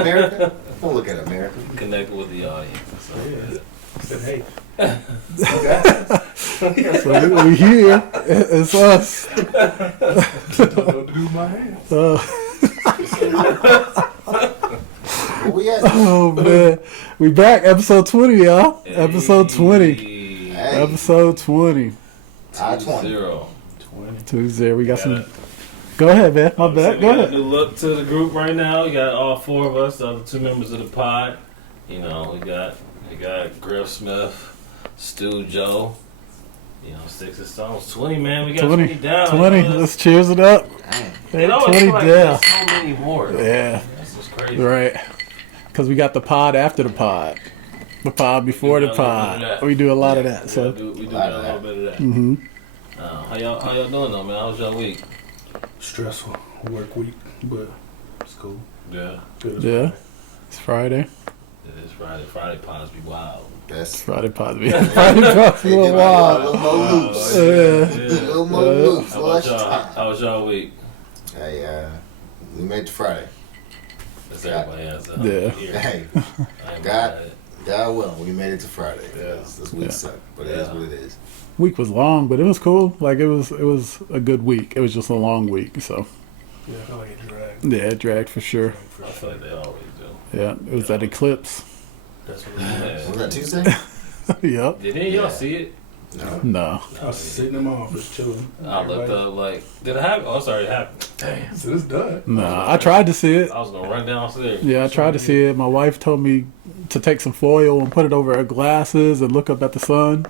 America. Don't look at America. Connected with the audience. So, Said, hey. So we here. It's us. Don't do my hands. Where we at? Oh man, we back. Episode 20, y'all. Hey. Episode 20. Hey. Episode 20. 20. 2-0. We got some. Go ahead, man. My bad. We Go got a ahead. new look to the group right now. We got all four of us, the other two members of the pod. You know, we got Griff, Smith, Stu, Joe. You know, StixxNStonezz 20, man. We got 20 down. 20. Let's cheers it up. You know, 20 it's like down. there's so many more. Yeah. That's just crazy. Right. Because we got the pod after the pod. The pod before the pod. We do a lot of that. So. We do got a little bit of that. Mm-hmm. How y'all doing though, man? How was y'all week? Stressful work week, but it's cool. Yeah. Good as Yeah. well. It's Friday. It is Friday. Friday pods be wild. That's Friday pod. Friday pod. They did Wow. a little more loose. Yeah. A little more loose. How about y'all? How was y'all week? Hey, we made it to Friday. That's everybody else. Yeah. Hey, I ain't God. mad at it. God willing, we made it to Friday. Yeah. This week sucked, but it is what it is. Week was long, but it was cool. Like it was a good week. It was just a long week, so Yeah, I feel like it dragged. yeah, it dragged for sure. I feel like they always do. Yeah, it was that eclipse. That's what it is. Was that Tuesday? Yep. Did any of y'all Yeah. see it? No. No. I was sitting in my office chilling. I looked up like, did it happen? Oh, sorry, it happened. Damn, so it's done. No. I tried to see it. I was gonna run downstairs. Yeah, I tried to see it. My wife told me to take some foil and put it over her glasses and look up at the sun.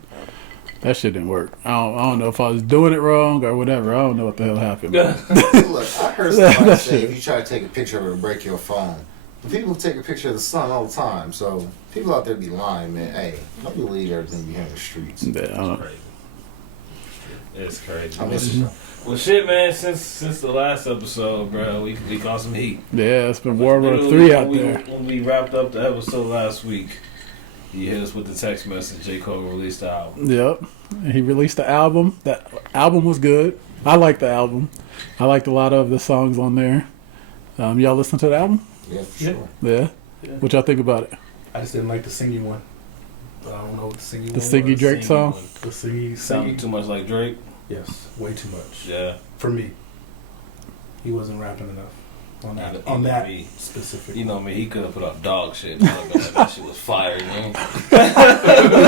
That shit didn't work. I don't know if I was doing it wrong or whatever. I don't know what the hell happened. Look, I heard somebody say if you try to take a picture of it, it'll break your phone. But people take a picture of the sun all the time, so people out there be lying, man. Hey, don't believe everything you hear in the streets. Yeah, I don't know. Crazy. It's crazy. I miss you. Well, shit, man. Since the last episode, bro, we caught some heat. Yeah, it's been World War Literally, III out there. When we wrapped up the episode last week, he hit us with the text message. J. Cole released the album. Yep. And he released the album. That album was good. I liked the album. I liked a lot of the songs on there. Y'all listen to the album? Yeah, for sure. Yeah. Yeah. What y'all think about it? I just didn't like the singing one. But I don't know what the singing The one Stingy was. Drake song? The singing Sounded too much like Drake. Yes, way too much. Yeah. For me. He wasn't rapping enough on that. Either On that me. specific. You know me, he could have put up dog shit. That shit was fire, you know?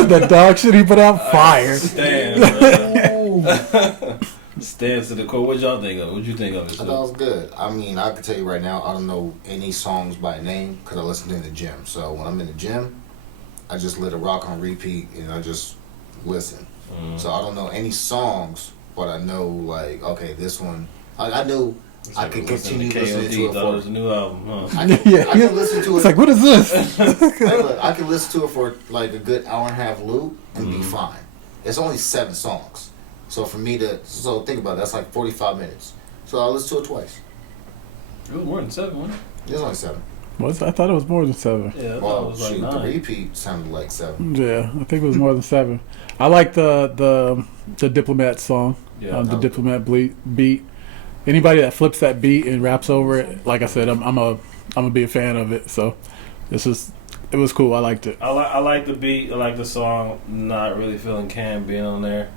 That dog shit he put out fire. Stand, bro. Stand to the core. What y'all think of it? What you think of it? I thought it was good. I mean, I can tell you right now, I don't know any songs by name because I listen to it in the gym. So when I'm in the gym, I just let it rock on repeat and I just listen. So I don't know any songs, but I know like, okay, this one. I know I can continue listening to it Thought it was for. a new album, huh? I can listen to It's it. like, what is this? Hey, look, I can listen to it for like a good hour and a half loop and be fine. It's only 7 songs. So for me to, think about it, that's like 45 minutes. So I'll listen to it twice. It was more than 7, wasn't It's only 7. I thought it was more than 7. it? Yeah, I thought it Well, was like shoot, the 9. repeat sounded like 7. Yeah, I think it was more than 7. I like the Diplomat song. Yeah. The Diplomat beat. Anybody that flips that beat and raps over it, like I said, I'm gonna be a fan of it. So it was cool. I liked it. I like the beat. I like the song. Not really feeling Cam being on there,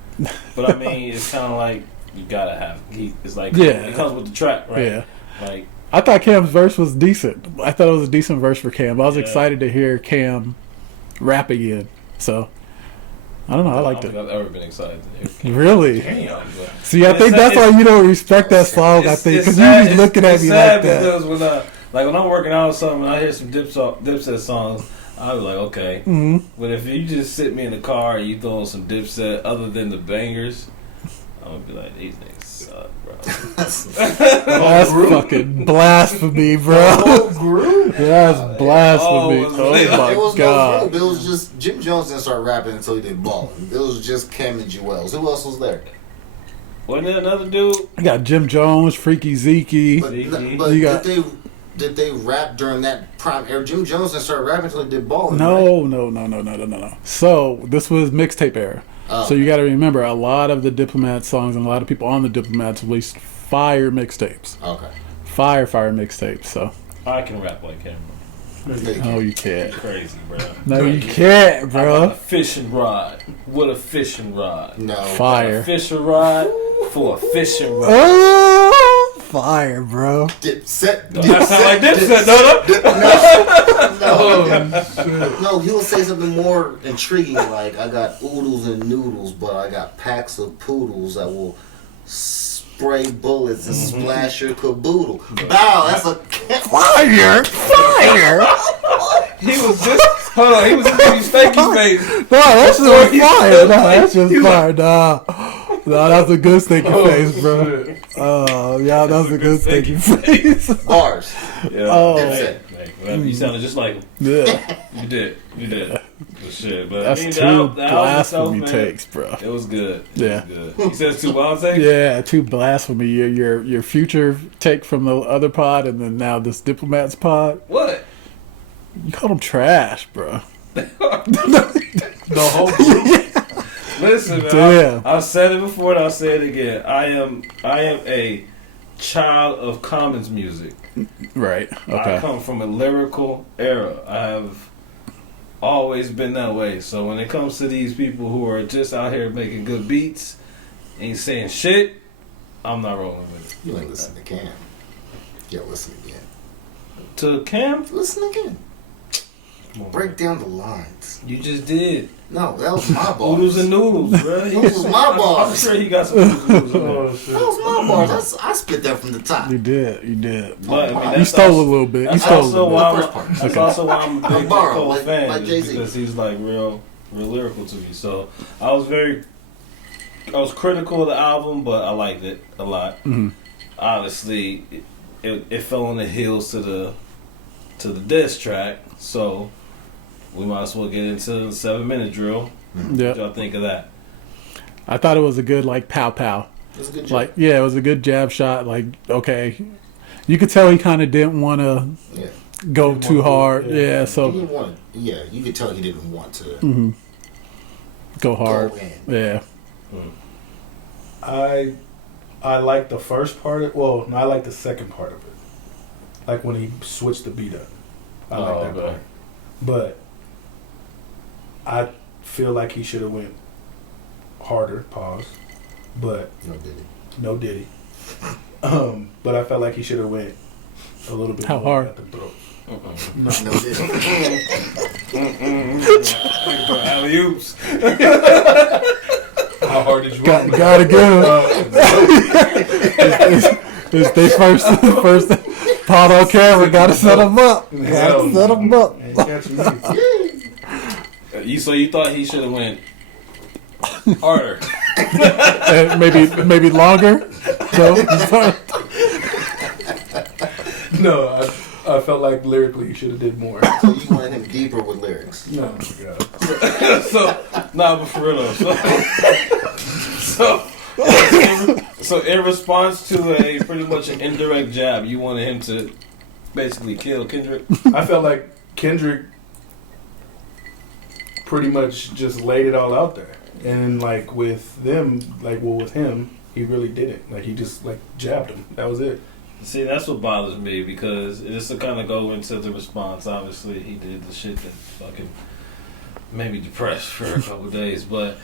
but I mean, it's kind of like you gotta have. It's like it comes with the track, right? Yeah. Like I thought Cam's verse was decent. I thought it was a decent verse for Cam. I was excited to hear Cam rap again. So I don't know. I liked don't it. think I've ever been excited to hear Cam. Really? Damn, but See, I think that's why you don't respect that song. I think because you be looking at me like that. Because when I'm working out or something, and I hear some Dipset songs, I'll be like, okay. Mm-hmm. But if you just sit me in the car and you throw on some Dipset other than the bangers, I'm gonna be like, these niggas suck, bro. That's fucking blasphemy, bro. That's blasphemy. Oh, Oh It my was god. no group. It was just Jim Jones didn't start rapping until he did Ballin'. It was just Cam and Jewels. Who else was there? Wasn't there another dude? I got Jim Jones, Freaky Zeke. But, Zeke. but You got- did they rap during that prime era? Jim Jones didn't start rapping until he did Ballin'. No. So this was mixtape era. Oh. So you got to remember, a lot of the Diplomat songs and a lot of people on the Diplomats released fire mixtapes. Okay. Fire mixtapes. So I can rap like him. No, you can't. Crazy, bro. No, you can't, A bro. fishing rod. What a fishing rod. No. Fire. A fishing rod for a fishing rod. Oh, fire, bro. Dipset. That sound like Dipset, don't No, he'll say something more intriguing like, I got oodles and noodles, but I got packs of poodles that will spray bullets and splash your caboodle. Wow, that's a Fire! He was just, hold on, he was just giving you stanky face. No, that's just fire. No, that's just fire. No, that's a good stinky face, bro. Yeah, that's a good stinky face. bars. Yeah. Oh. Dipset. You sounded just like him. Yeah, You did. But shit, but that's I mean, two the album blasphemy itself, man, takes, bro. It was good. Yeah. He says two wild takes? Yeah, two blasphemy. Your future take from the other pod, and then now this diplomats pod. What? You call them trash, bro. The whole group. Listen, man. Damn. I've said it before and I'll say it again. I am a child of Commons music. Right. I Okay. come from a lyrical era. I have always been that way. So when it comes to these people who are just out here making good beats, ain't saying shit, I'm not rolling with it. You ain't listen to Cam. Yeah, listen again. To Cam, Listen again. come on, Break man. down the lines. You just did. No, that was my bars. Oodles and noodles, bro. Those was my bars. I'm sure he got some oodles and noodles in there. Oh, That shit. was my bars. I spit that from the top. You did. But I mean, You that's stole a also- little bit. You That's stole a also little bit. why The first part. that's Okay. also why I'm a big J. borrow, Cole like fan, is Jay-Z. because he's like real lyrical to me. So I was critical of the album, but I liked it a lot. Mhm. Obviously, it fell on the heels to the diss track, so we might as well get into the 7-minute drill. What Yeah, y'all think of that? I thought it was a good like pow pow. It was a good job. Like yeah, it was a good jab shot. Like okay, you could tell he kind of didn't want to Yeah. go Didn't too wanna do- hard. yeah. Yeah, He so didn't want to, yeah, you could tell he didn't want to go hard. go in. Yeah, I like the first part of well, no, I like the second part of it. Like when he switched the beat up. I like that okay. part. But I feel like he should have went harder, pause. But No, did he? no Diddy. But I felt like he should have went a little bit How more hard? at the throat. No, did he? Alley-oops. How hard did you Got, want? gotta go. It's their first pod on camera. Gotta set them up. Gotta set them up. Ain't catching me. So you thought he should have went harder? And maybe longer. So No, I felt like lyrically he should have did more. So you wanted him deeper with lyrics. No, God. But for real though. So in response to a pretty much an indirect jab, you wanted him to basically kill Kendrick? I felt like Kendrick pretty much just laid it all out there. And like with them, with him, he really didn't. Like he just jabbed him. That was it. See, that's what bothers me because just to kind of go into the response, obviously he did the shit that fucking made me depressed for a couple days, but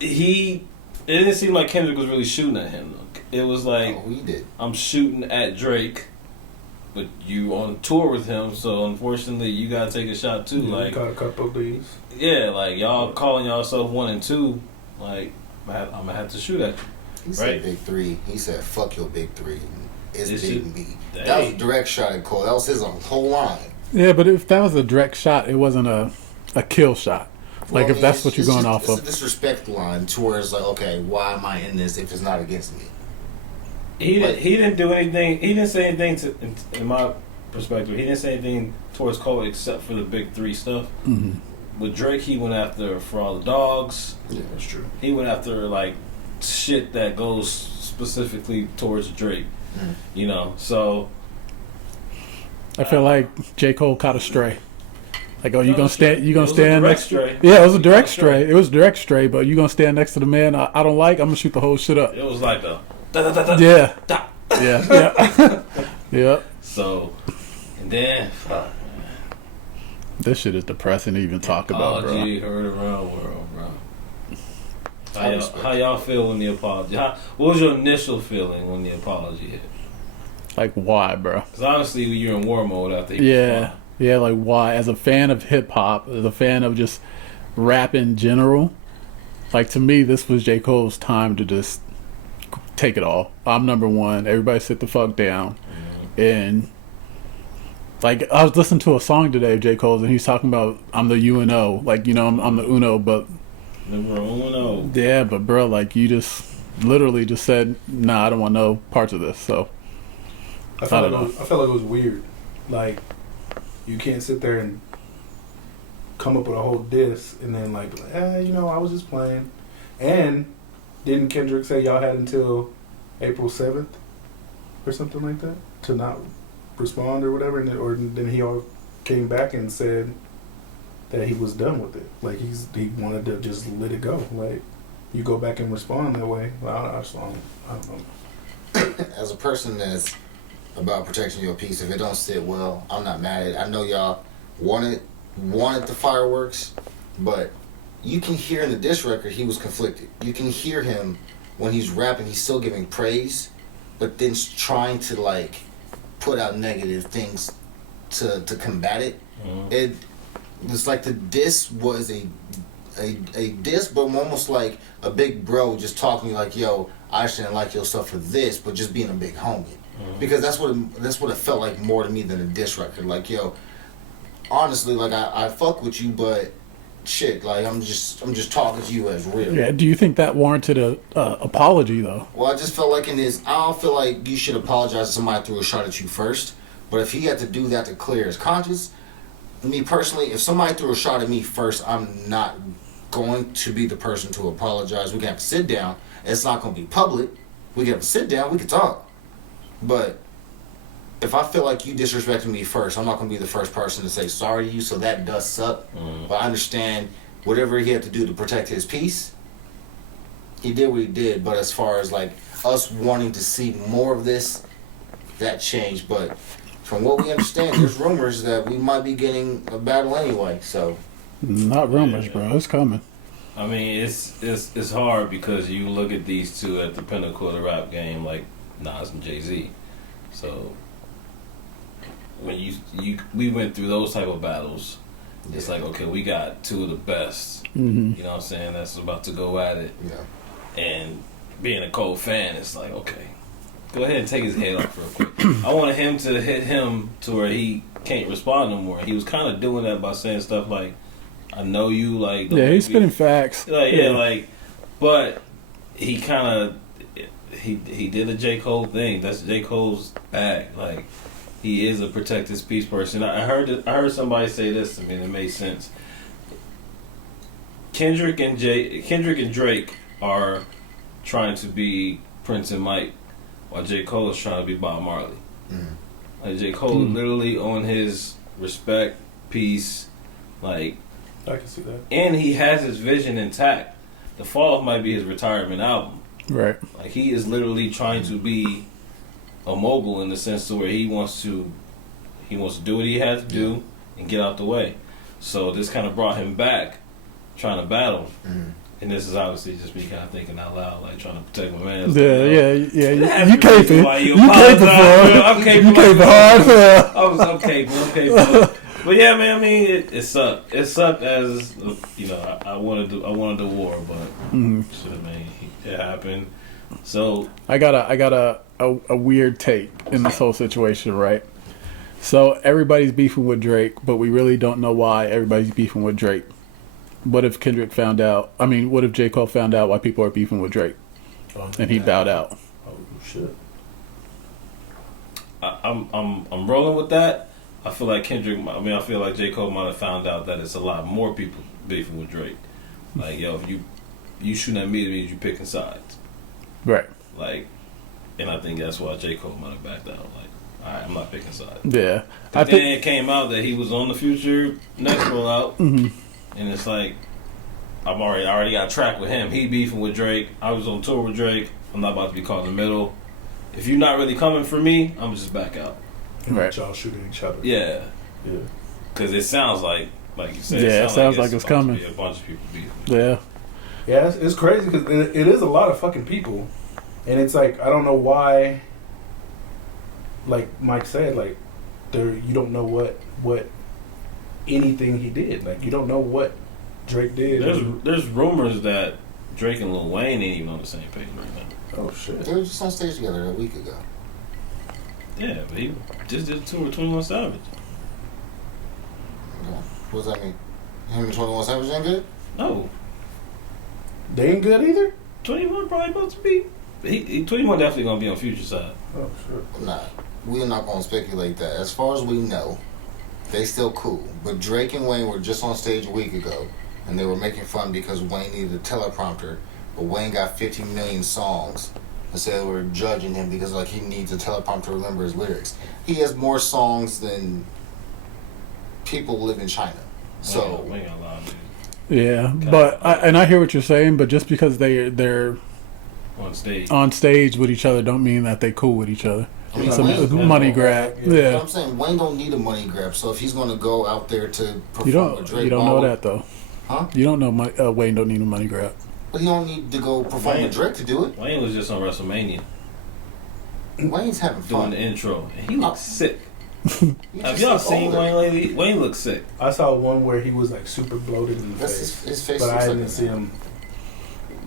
it didn't seem like Kendrick was really shooting at him. It was like, Oh, he did. I'm shooting at Drake, but you on tour with him, so unfortunately you gotta take a shot too. Yeah, Like, caught a couple of these. yeah, like y'all calling yourself 1 and 2, like I'm gonna have to shoot at you. He said Right. big three. He said, fuck your big three. It's This big shit- B. Dang. That was a direct shot at Cole. That was his whole line. yeah, but if that was a direct shot, it wasn't a kill shot. Like Well, I if mean, that's what you're it's going just- off it's of. a disrespect line towards like, okay, why am I in this if it's not against me? He didn't do anything. He didn't say anything in my perspective. He didn't say anything towards Cole except for the big 3 stuff. Mhm. With Drake, he went after For All the Dogs. Yeah, that's true. He went after like shit that goes specifically towards Drake. Mm. You know, so I feel like J. Cole caught a stray. Like, oh, you gonna stand? You It gonna was a stand direct next? stray. Yeah, it was a direct Direct stray. stray. It was a direct stray, but you gonna stand next to the man I don't like? I'm gonna shoot the whole shit up. it was like the da da da da. Yeah, da. yeah, yeah, yeah. So And then, fuck. This shit is depressing to even talk about, bro. Apology heard around the world, bro. How y'all feel when the apology? What was your initial feeling when the apology hit? Like, why, bro? Because honestly, you're in war mode after. Yeah, like why? As a fan of hip hop, as a fan of just rap in general, like to me, this was J. Cole's time to just take it all. I'm number one. Everybody sit the fuck down. And like I was listening to a song today of J. Cole's, and he's talking about I'm the UNO, like I'm the Uno, but number uno. Yeah, but bro, like you just literally just said, nah, I don't want no parts of this. So I felt like it was weird. Like you can't sit there and come up with a whole diss and then like, I was just playing. And didn't Kendrick say y'all had until April 7th or something like that to not respond or whatever? And then he all came back and said that he was done with it. Like he wanted to just let it go. Like you go back and respond that way. Well, I don't know. As a person that's about protecting your peace, if it don't sit well, I'm not mad at it. I know y'all wanted the fireworks, but you can hear in the diss record he was conflicted. You can hear him when he's rapping, he's still giving praise, but then trying to like put out negative things to combat it. Mm-hmm. It's like the diss was a diss, but almost like a big bro just talking like, yo, I shouldn't like your stuff for this, but just being a big homie. Mm-hmm. Because that's what it felt like more to me than a diss record. Like, yo, honestly, like I fuck with you, but shit, like I'm just talking to you as real. Yeah. Do you think that warranted a apology though? Well, I just felt like I don't feel like you should apologize if somebody threw a shot at you first. But if he had to do that to clear his conscience, me personally, if somebody threw a shot at me first, I'm not going to be the person to apologize. We can have to sit down. It's not going to be public. We can have to sit down. We can talk. But if I feel like you disrespected me first, I'm not going to be the first person to say sorry to you, so that does suck. Mm. But I understand whatever he had to do to protect his peace, he did what he did. But as far as like us wanting to see more of this, that changed. But from what we understand, there's rumors that we might be getting a battle anyway. So not rumors, bro. It's coming. I mean, it's hard because you look at these two at the pinnacle of the rap game, like Nas and Jay-Z. So when we went through those type of battles, it's like, okay, we got two of the best. Mm-hmm. You know what I'm saying? That's about to go at it. Yeah. And being a Cole fan, it's like, okay, go ahead and take his head off real quick. I wanted him to hit him to where he can't respond no more. He was kind of doing that by saying stuff like, I know you, like... Yeah, he's spitting facts. Like, yeah, like... But he kind of... He did a J. Cole thing. That's J. Cole's bag. Like, he is a protect his peace person. I heard somebody say this to me and it made sense. Kendrick and Drake are trying to be Prince and Mike, while J. Cole is trying to be Bob Marley. Mm. Like, J. Cole literally on his respect, peace, like... I can see that. And he has his vision intact. The Fall Off might be his retirement album. Right. Like, he is literally trying to be a mogul in the sense to where he wants to do what he has to do and get out the way. So this kind of brought him back, trying to battle. Mm. And this is obviously just me kind of thinking out loud, like trying to protect my man. Yeah. You caping. I'm caping hard. I'm caping. But yeah, man. I mean, it sucked. It sucked as I wanted the war, but shit, man, it happened. So I got a weird take in this whole situation, right? So everybody's beefing with Drake, but we really don't know why everybody's beefing with Drake. What if Kendrick found out? I mean, what if J. Cole found out why people are beefing with Drake, and he bowed out? Oh shit! I'm rolling with that. I feel like I feel like J. Cole might have found out that it's a lot more people beefing with Drake. Like, yo, if you shooting at me, it means you picking sides. Right. Like, and I think that's why J. Cole might have backed out. Like, all right, I'm not picking sides. Yeah. Then it came out that he was on the Future next rollout, and it's like, I already got a track with him. He beefing with Drake. I was on tour with Drake. I'm not about to be caught in the middle. If you're not really coming for me, I'm just back out. and Right. let y'all shoot at each other. Yeah. Yeah. Because it sounds like you said. Yeah, it sounds like it's coming. A bunch of people beefing. Yeah. Yeah, it's crazy because it is a lot of fucking people, and it's like I don't know why. Like Mike said, like you don't know what anything he did. Like you don't know what Drake did. There's rumors that Drake and Lil Wayne ain't even on the same page right now. Oh shit! They were just on stage together a week ago. Yeah, but he just did a tour with 21 Savage. Okay. What does that mean? Him and 21 Savage ain't good? No, They ain't good either. 21 probably supposed to be. 21 definitely gonna be on Future side. Oh shit! Nah, we're not gonna speculate that. As far as we know, they still cool. But Drake and Wayne were just on stage a week ago, and they were making fun because Wayne needed a teleprompter, but Wayne got 50 million songs. And so they were judging him because like he needs a teleprompter to remember his lyrics. He has more songs than people live in China. So Wayne got a lot of dudes Yeah, but I hear what you're saying, but just because they're on stage with each other don't mean that they cool with each other. I mean, It's a Wayne- money grab. But Yeah. I'm saying Wayne don't need a money grab. So if he's gonna go out there to perform with Drake, You don't know that though. Huh? You don't know Wayne don't need a money grab. But he don't need to go perform with Drake to do it. Wayne was just on WrestleMania Wayne's having doing fun. the intro, and he looks sick. He's Have just y'all like seen older. Wayne lately? Wayne looks sick. I saw one where he was like super bloated in the That's face, his face. but looks I like didn't a see man. him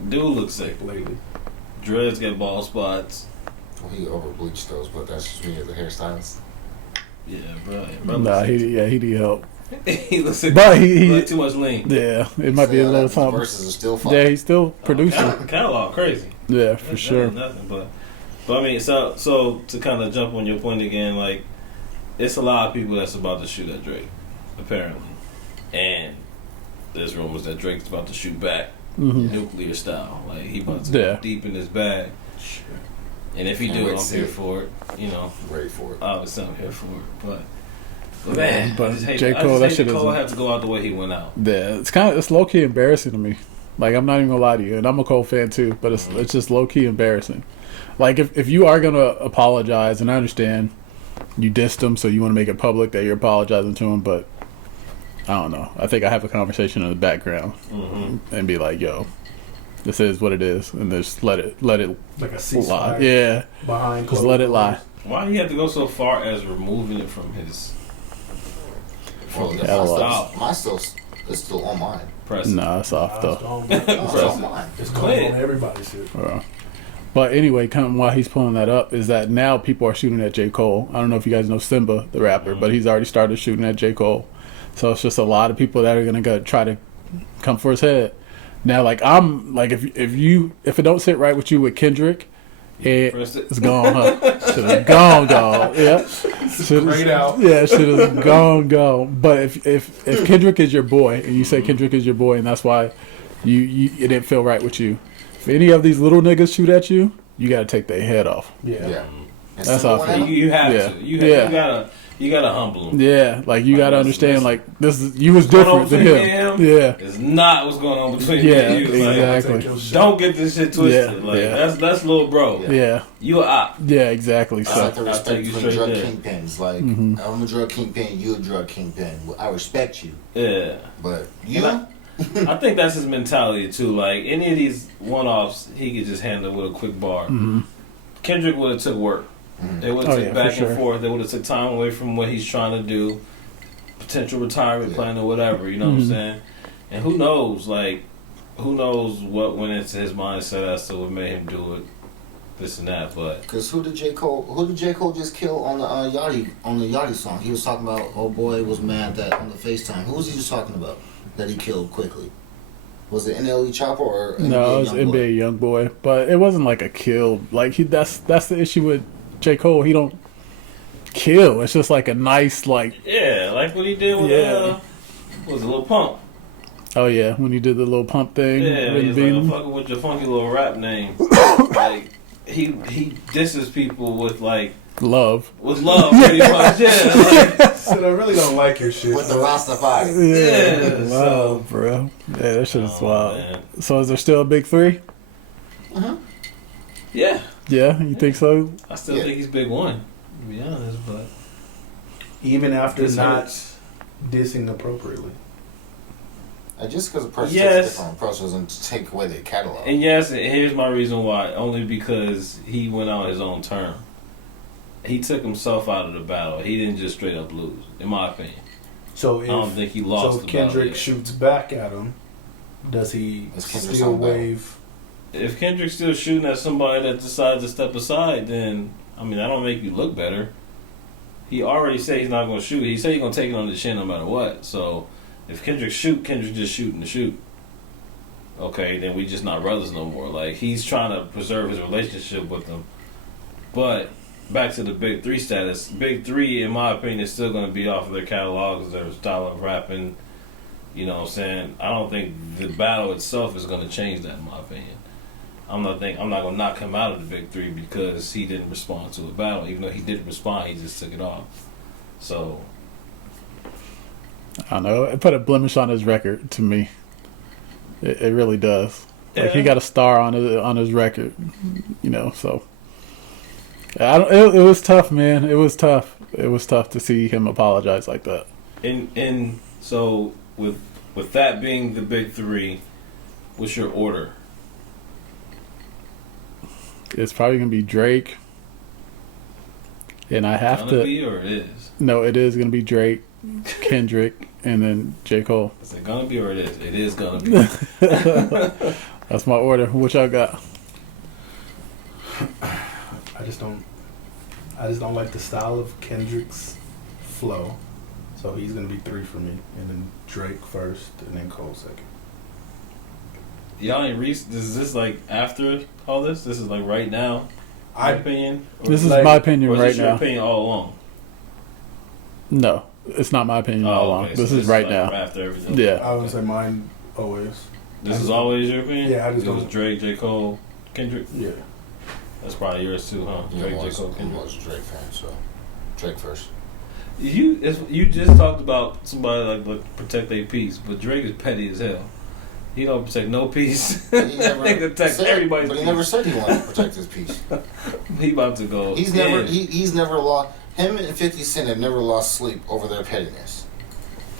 Dude looks sick. lately. Dreads get bald spots. Well, he over bleached those, but that's just me as a hairstylist. Yeah, bro. Nah, he need help. he looks sick. But he like too much lean. Yeah, it might be a little something. Verses are still fun. Yeah, he's still producing. Catalog crazy. Yeah, for That sure. ain't nothing, but I mean, so to kind of jump on your point again, like it's a lot of people that's about to shoot at Drake, apparently, and there's rumors that Drake's about to shoot back, nuclear style, like he about to go deep in his bag. Shit. And if he Can't do, wait I'm to see here it. for it. You know, Ready for it. obviously I'm here for it, but man, But I just hate, J. I Cole, just that hate shit Cole is. had to go out the way he went out. Yeah, it's low key embarrassing to me. Like I'm not even gonna lie to you, and I'm a Cole fan too, but it's just low key embarrassing. Like if you are gonna apologize, and I understand you dissed him, so you want to make it public that you're apologizing to him, but I don't know. I think I have a conversation in the background and be like, "Yo, this is what it is," and just let it Like a lie. ceasefire. Yeah, Behind. just let it lie. Why do you have to go so far as removing it from his Well, Yeah, a lot. mine's still, it's still on mine. press? Nah, it's off though. No, it's on mine. It's going on everybody's shit. But anyway, kind of while he's pulling that up, is that now people are shooting at J. Cole. I don't know if you guys know Simba, the rapper, but he's already started shooting at J. Cole. So it's just a lot of people that are gonna go try to come for his head. Now, like I'm like if it don't sit right with you with Kendrick, it's gone. Huh? Should have gone. Yeah. Straight out. Yeah, should have gone. But if Kendrick is your boy and you say Kendrick is your boy and that's why you it didn't feel right with you. If any of these little niggas shoot at you, you gotta take their head off. Yeah. Yeah. And That's Simba how I went feel. out? You have Yeah. to. You gotta humble him. Yeah, like you gotta Like, understand, listen. like this is you was What's going on different than between him. Yeah, It's not what's going on between Yeah, me and you. Like, exactly. don't get this shit twisted. Yeah, Like yeah. that's little bro. yeah, You a op. yeah, exactly. I So like the I'll respect take you between straight drug there. kingpins. Like, I'm a drug kingpin, you a drug kingpin. Well, I respect you, Yeah. but you, And I think that's his mentality too. Like any of these one-offs, he could just handle with a quick bar. Kendrick would have took work. They would have took back for and sure. forth. They would have took time away from what he's trying to do, potential retirement plan or whatever. You know what I'm saying? And who knows? Like, who knows what went into his mindset as to what made him do it, this and that. But because who did J. Cole just kill on the Yachty song? He was talking about, oh boy, was mad that on the FaceTime. Who was he just talking about that he killed quickly? Was it NLE Chopper or NBA no, it was Youngboy? NBA YoungBoy, but it wasn't like a kill. Like that's the issue with J. Cole. He don't kill. It's just like a nice like. yeah, like what he did with was a little pump. Oh yeah, when he did the little pump thing. Yeah, with he's the like, beat. I'm fucking with your funky little rap name. Like he disses people with Love. love pretty much. Yeah, like, So I really don't like your shit. With the Rastafari. Yeah, Love, bro. Yeah, that shit is wild. man. So is there still a big three? Yeah, Yeah, you think so? I still Yeah. think he's big one. To be honest, but even after This not hurts. dissing appropriately. Just because a person takes a different approach doesn't take away their catalog. And yes, and here's my reason why. Only because he went on his own term. He took himself out of the battle. He didn't just straight up lose, in my opinion. So I don't think he lost if the battle Kendrick yet. shoots back at him, does he still wave? If Kendrick's still shooting at somebody that decides to step aside, then, I mean, that don't make you look better. He already said he's not going to shoot. He said he's going to take it on the chin no matter what. So, if Kendrick Kendrick's just shooting to shoot. Okay, then we just not brothers no more. Like, he's trying to preserve his relationship with them. But, back to the Big Three status. Big Three, in my opinion, is still going to be off of their catalogs, their style of rapping. You know what I'm saying? I don't think the battle itself is going to change that, in my opinion. I'm not going to knock him out of the Big Three because he didn't respond to a battle. Even though he didn't respond, he just took it off. So, I don't know. It put a blemish on his record to me. It really does. yeah. Like he got a star on his record, you know. So it was tough, man. It was tough. It was tough to see him apologize like that. And so with that being the Big Three, what's your order? It's probably gonna be Drake, and I have to. Be or it is? No, it is gonna be Drake, Kendrick, and then J. Cole. Is it gonna be or it is? It is gonna be. That's my order. What y'all got? I just don't like the style of Kendrick's flow. So he's gonna be 3 for me, and then Drake first, and then Cole second. Y'all ain't is this like after all this? This is like right now. My opinion. This is my opinion or is right this your now. opinion all along. No, it's not my opinion all along. Okay, This so is right like now. After everything. Yeah. I would say mine always. This is always your opinion. Yeah, I just it was don't. Drake, J. Cole, Kendrick. Yeah. That's probably yours too, huh? Yeah, Drake, I J. was, Cole, I Kendrick. was a Drake fan, so Drake first. You just talked about somebody like protect their peace, but Drake is petty as hell. He don't protect no peace. He never He protects said, everybody's but peace. he never said he wanted to protect his peace. He about to go. He's never lost. Him and 50 Cent have never lost sleep over their pettiness.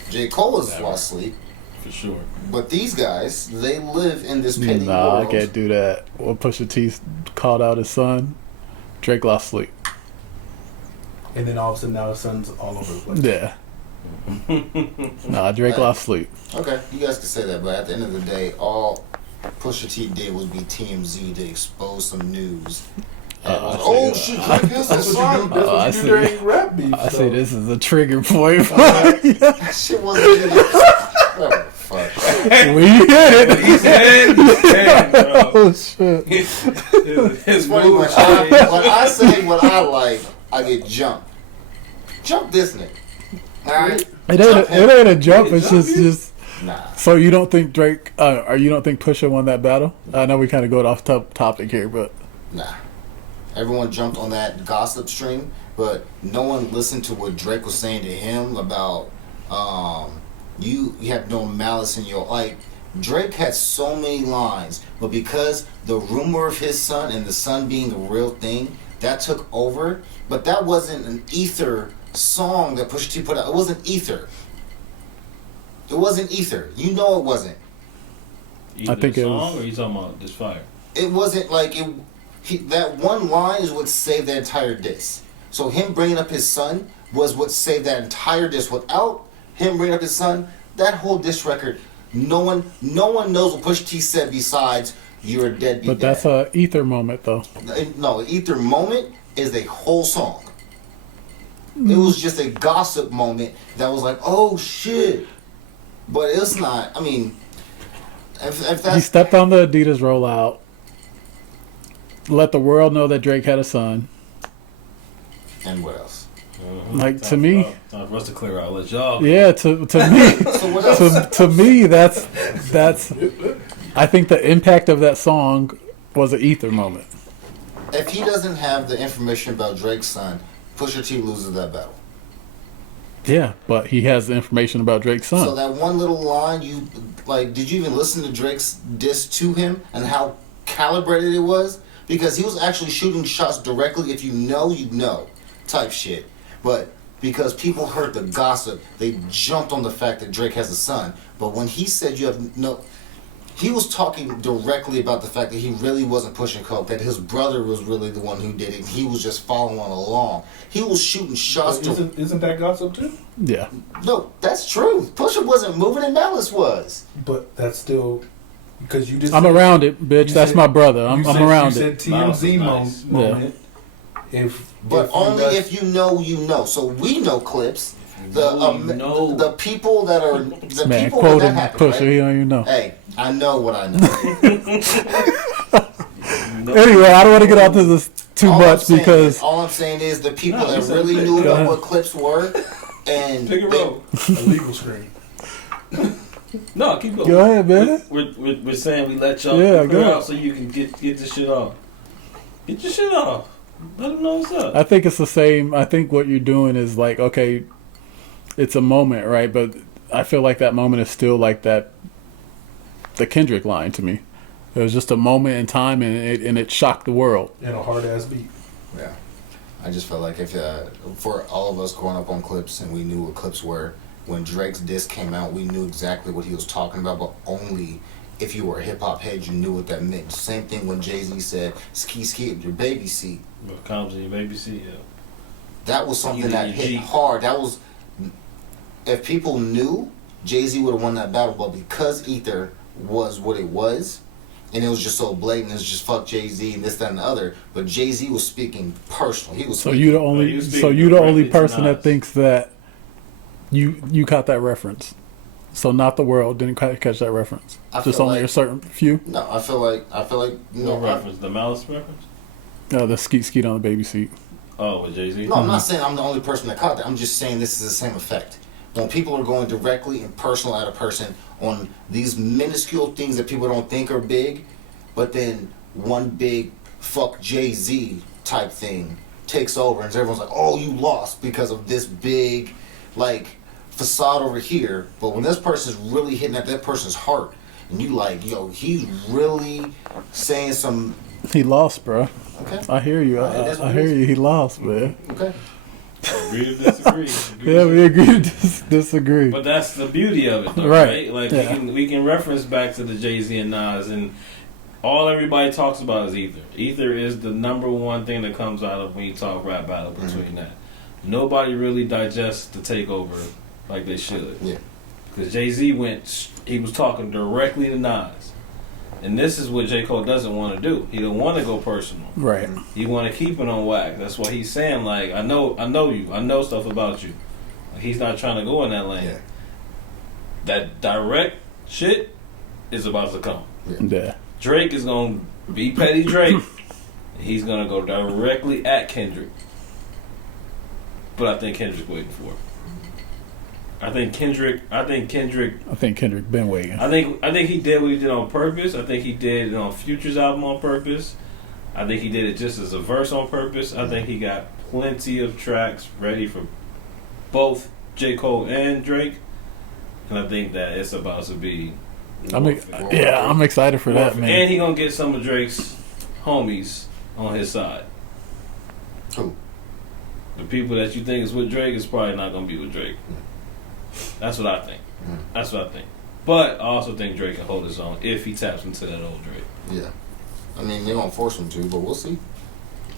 J. Cole has Never. lost sleep, for sure. but these guys, they live in this petty Nah, world. I can't do that. When Pusha T called out his son, Drake lost sleep. And then all of a sudden now his son's all over the place. Yeah. Nah, Drake lost sleep. Okay, you guys can say that, but at the end of the day, all Pusha T did was be TMZ to expose some news. Oh shit, Drake has a son. That's I what you see. do during rap beef. I say this is a trigger point. That shit wasn't even. Oh, fuck. We hit it. He's dead, bro. Oh shit. His Funny mood when changed. I say what I like, I get jumped. Jump this nigga. Alright? It ain't a jump. It's just. Nah. So you don't think Drake, or you don't think Pusha won that battle? I know we kind of go off topic here, but Nah. Everyone jumped on that gossip stream, but no one listened to what Drake was saying to him about you have no malice in your like. Drake had so many lines, but because the rumor of his son and the son being the real thing, that took over. But that wasn't an ether song that Pusha T put out. It wasn't ether. It wasn't ether. You know it wasn't. Either I think the it song was- or you talking about this fire? It wasn't like it. That one line is what saved the entire diss. So him bringing up his son was what saved that entire diss. Without him bringing up his son, that whole diss record, no one knows what Pusha T said besides "You're a deadbeat." but that's a ether moment though. No, Ether moment is a whole song. It was just a gossip moment that was like, oh shit. But it's not. I mean, if that's He stepped on the Adidas rollout, let the world know that Drake had a son. and what else? Like to me, Time for us to clear out. Let y'all. yeah, to me, So what else? to me, that's. I think the impact of that song was an ether moment. If he doesn't have the information about Drake's son, Pusha T loses that battle. Yeah, but he has the information about Drake's son. So that one little line, you like, did you even listen to Drake's diss to him and how calibrated it was? Because he was actually shooting shots directly. If you know, you know, type shit. But because people heard the gossip. They jumped on the fact that Drake has a son. But when he said you have no... He was talking directly about the fact that he really wasn't pushing coke, that his brother was really the one who did it. He was just following along. He was shooting shots Isn't that gossip too? Yeah. No, that's true. Pusha wasn't moving and Malice was. But that's still... Because you just... I'm around it, bitch. That's my brother. I'm around it. You said TMZ moment. Yeah. But only if you know, you know. So we know clips. The people that are... The Man, people quoting that happened, Pusha, right? he don't even know. Hey, I know what I know. Anyway, I don't want to get out to this too much because... All I'm saying is the people that really knew about what clips were and... Pick a road. Illegal screen. No, keep going. Go ahead, man. We're saying we let y'all clear out so you can get this shit off. Get your shit off. Let them know what's up. I think it's the same. I think what you're doing is like, okay, it's a moment, right? But I feel like that moment is still like the Kendrick line to me. It was just a moment in time, and it shocked the world. And a hard ass beat. Yeah. I just felt like if for all of us growing up on clips and we knew what clips were, when Drake's disc came out, we knew exactly what he was talking about, but only if you were a hip-hop head, you knew what that meant. Same thing when Jay-Z said, ski your baby seat. What comes in your baby seat, yeah. That was something that hit hard. That was... If people knew, Jay-Z would have won that battle, but because Ether was what it was, and it was just so blatant, it was just fuck Jay-Z and this, that, and the other, but Jay-Z was speaking personal. He was so you the only person that thinks that you caught that reference. So not the world didn't catch that reference. Just only a certain few. No, I feel like no reference. The Malice reference. No, the skeet on the baby seat. Oh, with Jay-Z. No, I'm not saying I'm the only person that caught that. I'm just saying this is the same effect. When people are going directly and personal at a person on these minuscule things that people don't think are big, but then one big fuck Jay-Z type thing takes over and everyone's like, oh, you lost because of this big, like, facade over here. But when this person's really hitting at that person's heart and you like, yo, he's really saying some... He lost, bro. Okay. I hear you. I hear you. He lost, man. Okay. Agree to disagree. Yeah, we agree to disagree. But that's the beauty of it, though, right? Like we can reference back to the Jay-Z and Nas, and all everybody talks about is Ether. Ether is the number one thing that comes out of when you talk rap battle between that. Nobody really digests the takeover like they should. Yeah. Because Jay-Z he was talking directly to Nas. And this is what J. Cole doesn't want to do. He don't want to go personal. Right. He want to keep it on wax. That's why he's saying, like, I know you. I know stuff about you. Like, he's not trying to go in that lane. Yeah. That direct shit is about to come. Yeah. Drake is going to be petty Drake. He's going to go directly at Kendrick. But I think Kendrick waiting for it. I think Kendrick been waiting. I think he did what he did on purpose. I think he did it on Future's album on purpose. I think he did it just as a verse on purpose. I think he got plenty of tracks ready for both J. Cole and Drake. And I think that it's about to be... I'm excited for that, man. And he gonna get some of Drake's homies on his side. Who? The people that you think is with Drake is probably not gonna be with Drake. That's what I think. That's what I think. But I also think Drake can hold his own if he taps into that old Drake. Yeah. I mean, they're going to force him to, but we'll see.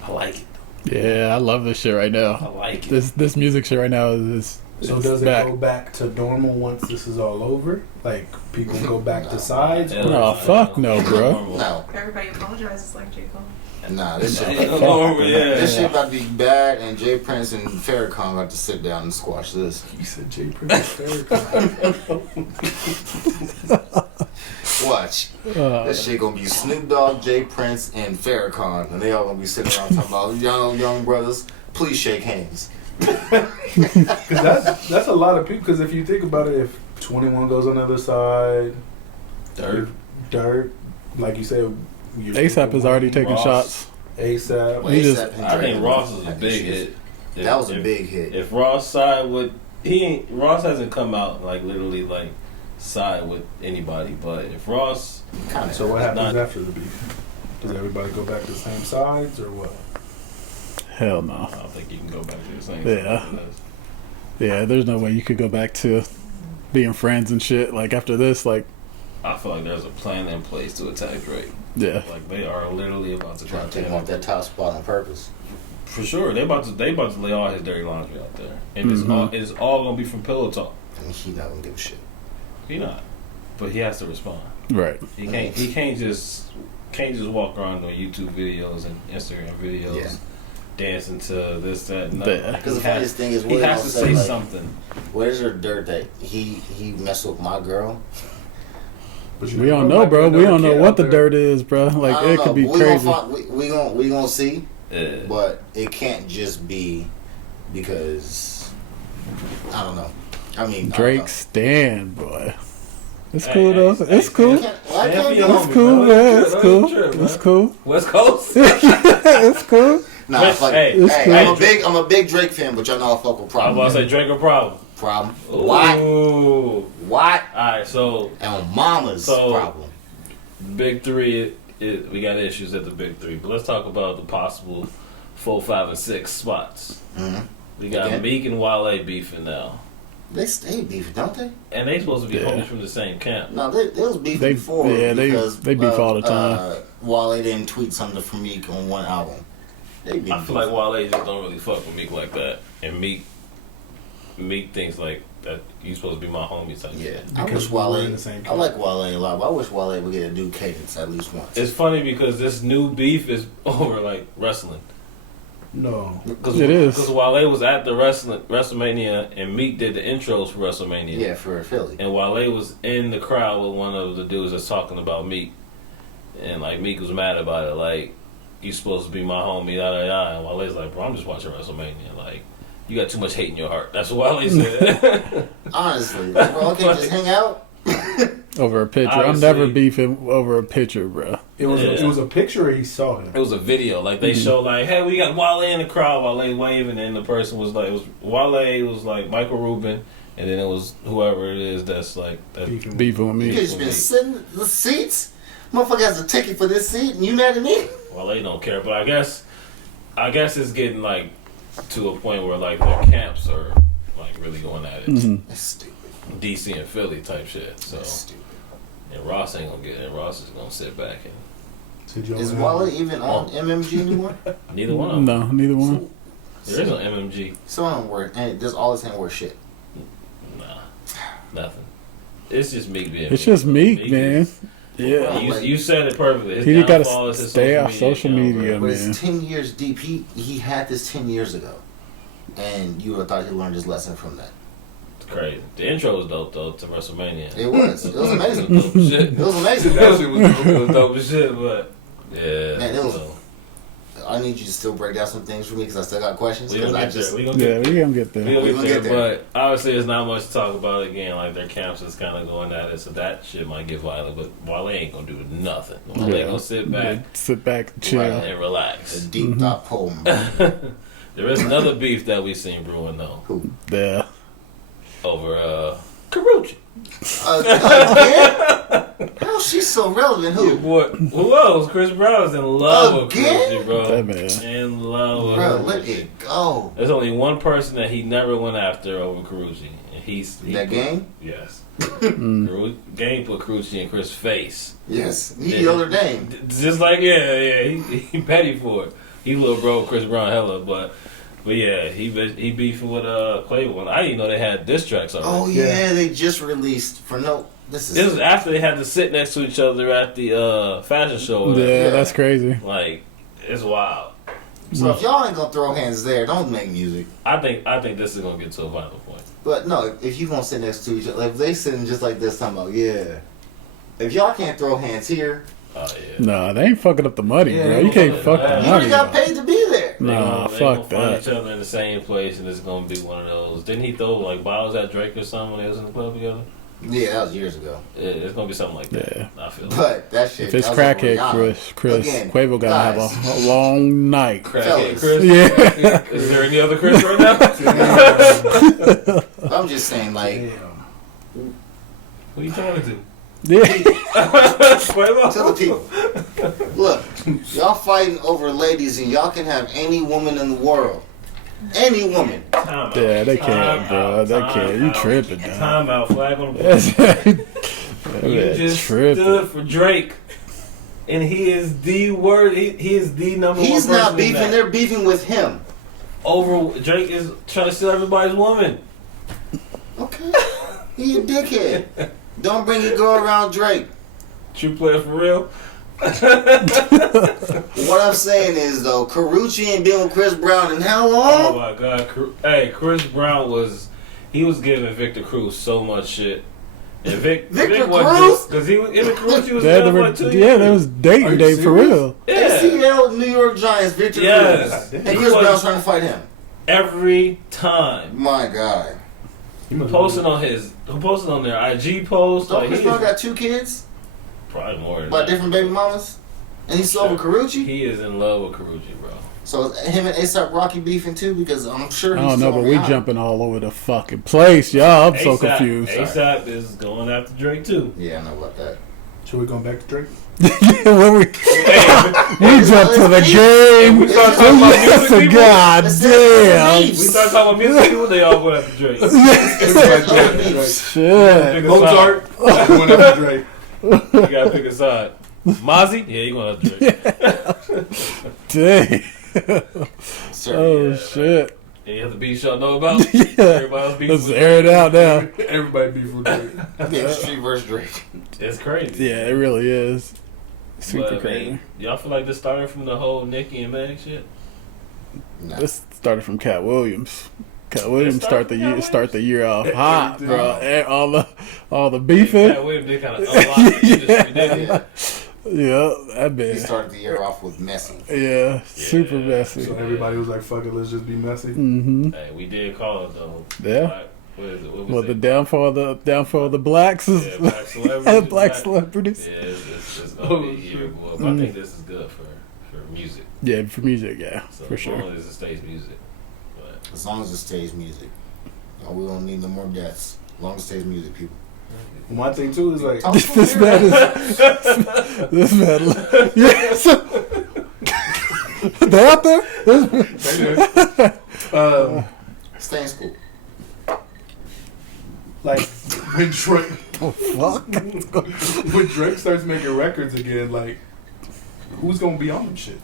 I like it. Yeah, I love this shit right now. I like it. This music shit right now is So does it go back to normal once this is all over? Like, people go back to sides? No, fuck no, bro. No. Everybody apologizes like J. Cole. Nah, this shit, this shit about to be bad, and Jay Prince and Farrakhan about to sit down and squash this. You said Jay Prince and Farrakhan. Watch. This shit gonna be Snoop Dogg, Jay Prince, and Farrakhan, and they all gonna be sitting around talking about young brothers. Please shake hands. Because that's a lot of people. Because if you think about it, if 21 goes on the other side, Dirt, like you said. ASAP is already taking shots. ASAP. I think Ross is a big hit. That was a big hit. If Ross side with Ross hasn't come out like literally like side with anybody, but if Ross So what happens after the beef? Does everybody go back to the same sides or what? Hell no. I don't think you can go back to the same Yeah. sides. Yeah, there's no way you could go back to being friends and shit. Like after this, like I feel like there's a plan in place to attack Drake. yeah, Like they are literally about to try Trying to to take him off that top spot on purpose. For sure, they about to lay all his dirty laundry out there, and it's all gonna be from pillow talk. I mean, he not gonna give a shit. He not, but he has to respond. right. He can't just walk around doing YouTube videos and Instagram videos, dancing to this, that, and that. Because the funniest thing is, he has to say like, something. Where's your dirt that he messed with my girl? We don't know, bro. We don't know what the dirt is, bro. Like it could be crazy. We gonna see, Yeah. but it can't just be because I don't know. I mean, Drake stand, boy. It's cool though. It's cool. Why can't be It's cool. Yeah, it's cool. It's cool. West Coast. It's cool. Nah, fuck Hey, it. it's Hey, I'm a big Drake fan, but y'all know I fuck with I Problem. was about to say Drake or Problem. Problem. Why? Ooh. Why? Alright, so And on Mama's Problem. Big Three, we got issues at the Big Three, but let's talk about the possible 4, 5, and 6 spots. Mm-hmm. We got Meek and Wale beefing now, They stay beefing, don't they? and they supposed to be homies from the same camp. No, they was beefing before. Yeah, because, they beef all the time. Wale didn't tweet something from Meek on one album. They beef. I feel like Wale just don't really fuck with Meek like that, and Meek thinks like that you supposed to be my homie type. Yeah, shit. I wish Wale. I like Wale a lot, but I wish Wale would get a new cadence at least once. It's funny because this new beef is over like wrestling. No. It is. Because Wale was at the WrestleMania and Meek did the intros for WrestleMania. Yeah, for Philly. And Wale was in the crowd with one of the dudes that's talking about Meek. And like Meek was mad about it, like, you supposed to be my homie, yada yada. And Wale's like, bro, I'm just watching WrestleMania. Like, you got too much hate in your heart. That's what Wale said. Honestly, like, bro, okay, just hang out. Over a picture. I'm Obviously. never beefing over a picture, bro. It was a picture, or he saw him. It was a video. Like, they showed, like, hey, we got Wale in the crowd. Wale waving, and the person was like, Wale was like Michael Rubin, and then it was whoever it is that's like, that Beefing with You me. just been sitting in the seats. Motherfucker has a ticket for this seat, and you mad at me? Wale don't care. But I guess it's getting, like, to a point where, like, their camps are, like, really going at it. Mm-hmm. That's stupid. DC and Philly type shit. So, That's stupid. and Ross ain't gonna get it. Ross is gonna sit back and Is Wale even on MMG anymore? neither one of them. No, neither one. There is no MMG. Some of them were, and just all this ain't worth shit. Nah, nothing. It's just Meek being. It's just Meek, man. is- Yeah. You said it perfectly. His He downfall gotta is his stay off social account, media, bro. But man. it's 10 years deep. He had this 10 years ago. And you would have thought he learned his lesson from that. It's crazy. The intro was dope though to WrestleMania. It was. It was amazing. Dope as shit. It was amazing. That shit was dope. It was dope as shit, but yeah. Man, it was- so, I need you to still break down some things for me because I still got questions. we 'Cause gonna I get just, there. We gonna Yeah, get we gonna get We there. gonna gonna get get there, but obviously there's not much to talk about again. Like their camps is kind of going at it, so that shit might get violent. But Wale ain't gonna do nothing. Wale Yeah. gonna sit back Sit back, chill. Right. and a relax. deep thought poem. There is another beef that we seen brewing though Who? Yeah. over Karuchi. Again? How's she so relevant? Who? Who else? Chris Brown's in love Again? with Karuchi, bro. That man. In love with Bro, Karuchi. let it go. There's only one person that he never went after over Karuchi, and he That game? Yes. Mm. Game put Karuchi in Chris' face. Yes. He Yeah. yelled her name. Just like he petty for it. He little bro Chris Brown hella, but yeah, he beefing with Quavo. And I didn't know they had diss tracks already. Oh, yeah. They just released for no. This This was is. after they had to sit next to each other at the fashion show. or Yeah, whatever. that's crazy. Like it's wild. So if y'all ain't gonna throw hands there, don't make music. I think this is gonna get to a violent point. But no, if you gonna sit next to each other, like if they sitting just like this, talking about, yeah. If y'all can't throw hands here, Oh yeah. Nah, they ain't fucking up the money, Yeah, bro. they You can't gonna- fuck the Yeah. you money. already got up. paid to be there. Nah, They fuck gonna find that. each other in the same place, and it's gonna be one of those. Didn't he throw like bottles at Drake or something when they was in the club together? Yeah, that was years ago. Yeah, it's gonna be something like that. Yeah. I feel like. But that shit. If it's that was over crackhead Rihanna. Chris, Again, Quavo gotta guys. have a long night. Crackhead Fellas. Chris. Yeah. Is there any other Chris right now? I'm just saying, like, Damn. Who are you talking to? Yeah. Quavo? tell the people. Look, y'all fighting over ladies, and y'all can have any woman in the world. Any woman. Time out. Yeah, they can't, bro. They Time can't. You out. tripping, dog. Time out. Flag on the play. You just stood for Drake. And he is the word. He is the number one. He's person not in beefing. that. They're beefing with him. Over Drake is trying to steal everybody's woman. Okay. He a dickhead. Don't bring your girl around Drake. True player for real. What I'm saying is, though, Carucci ain't been with Chris Brown in how long? Oh my God! Hey, Chris Brown was giving Victor Cruz so much shit. And Victor wasn't Cruz? because him and Carucci was Yeah, there they for were, like 2 years. yeah, they was dating day for real. Yeah. ACL New York Giants, Victor Yes. Cruz. He And Chris was- Brown's trying to fight him. Every time. My God. Posting on their IG post. Don't Like, Chris he Brown is got 2 kids probably more than by that. different baby mamas? And he's still with Carucci? He is in love with Carucci, bro. So is him and A$AP Rocky beefing too? Because I'm sure I he's don't know, still but we on jumping all over the fucking place, y'all. I'm so A$AP confused. A$AP is going after Drake too. Yeah, I know about that. Should we go back to Drake? Yeah, when we jump to the It's game. We start talking about music people. God It's damn. We start talking about music people, they all go after Drake. Shit. Pick a Mozart went after Drake. side. You gotta pick a side. Mozzie? Yeah, you going after Drake. Dang. Sir, Oh, Yeah, shit. And you have the beats y'all know about? Yeah. Everybody else beats Let's with air it out now. Everybody beef with Drake. yeah. Street versus Drake. It's crazy. Yeah, it really is. Super But, I crazy. mean, y'all feel like this started from the whole Nicki and Meg shit? Nah. This started from Cat Williams. Cat Williams started start from the Cat year off hot, Everything. bro. All the Cat beefing. Williams did kind of unlock the industry, didn't he? Yeah. Yeah, that He bit. started the year off with messy. Yeah, super messy. So everybody was like, fuck it, let's just be messy. Mm-hmm. Hey, we did call it though. Yeah. Black, what is it? What was Well, it? the downfall of the blacks is Yeah, black celebrities. black celebrities. Yeah, it's gonna be a year, boy. But I think this is good for music. Yeah, for music, yeah, So for as sure. long as it stays music. But As long as it stays music. We don't need no more deaths. As long as it stays music, people. My thing too is like, This man is this man. Yes, they out there. Stay in school. like when Drake Oh fuck! when Drake starts making records again, like who's gonna be on them shits?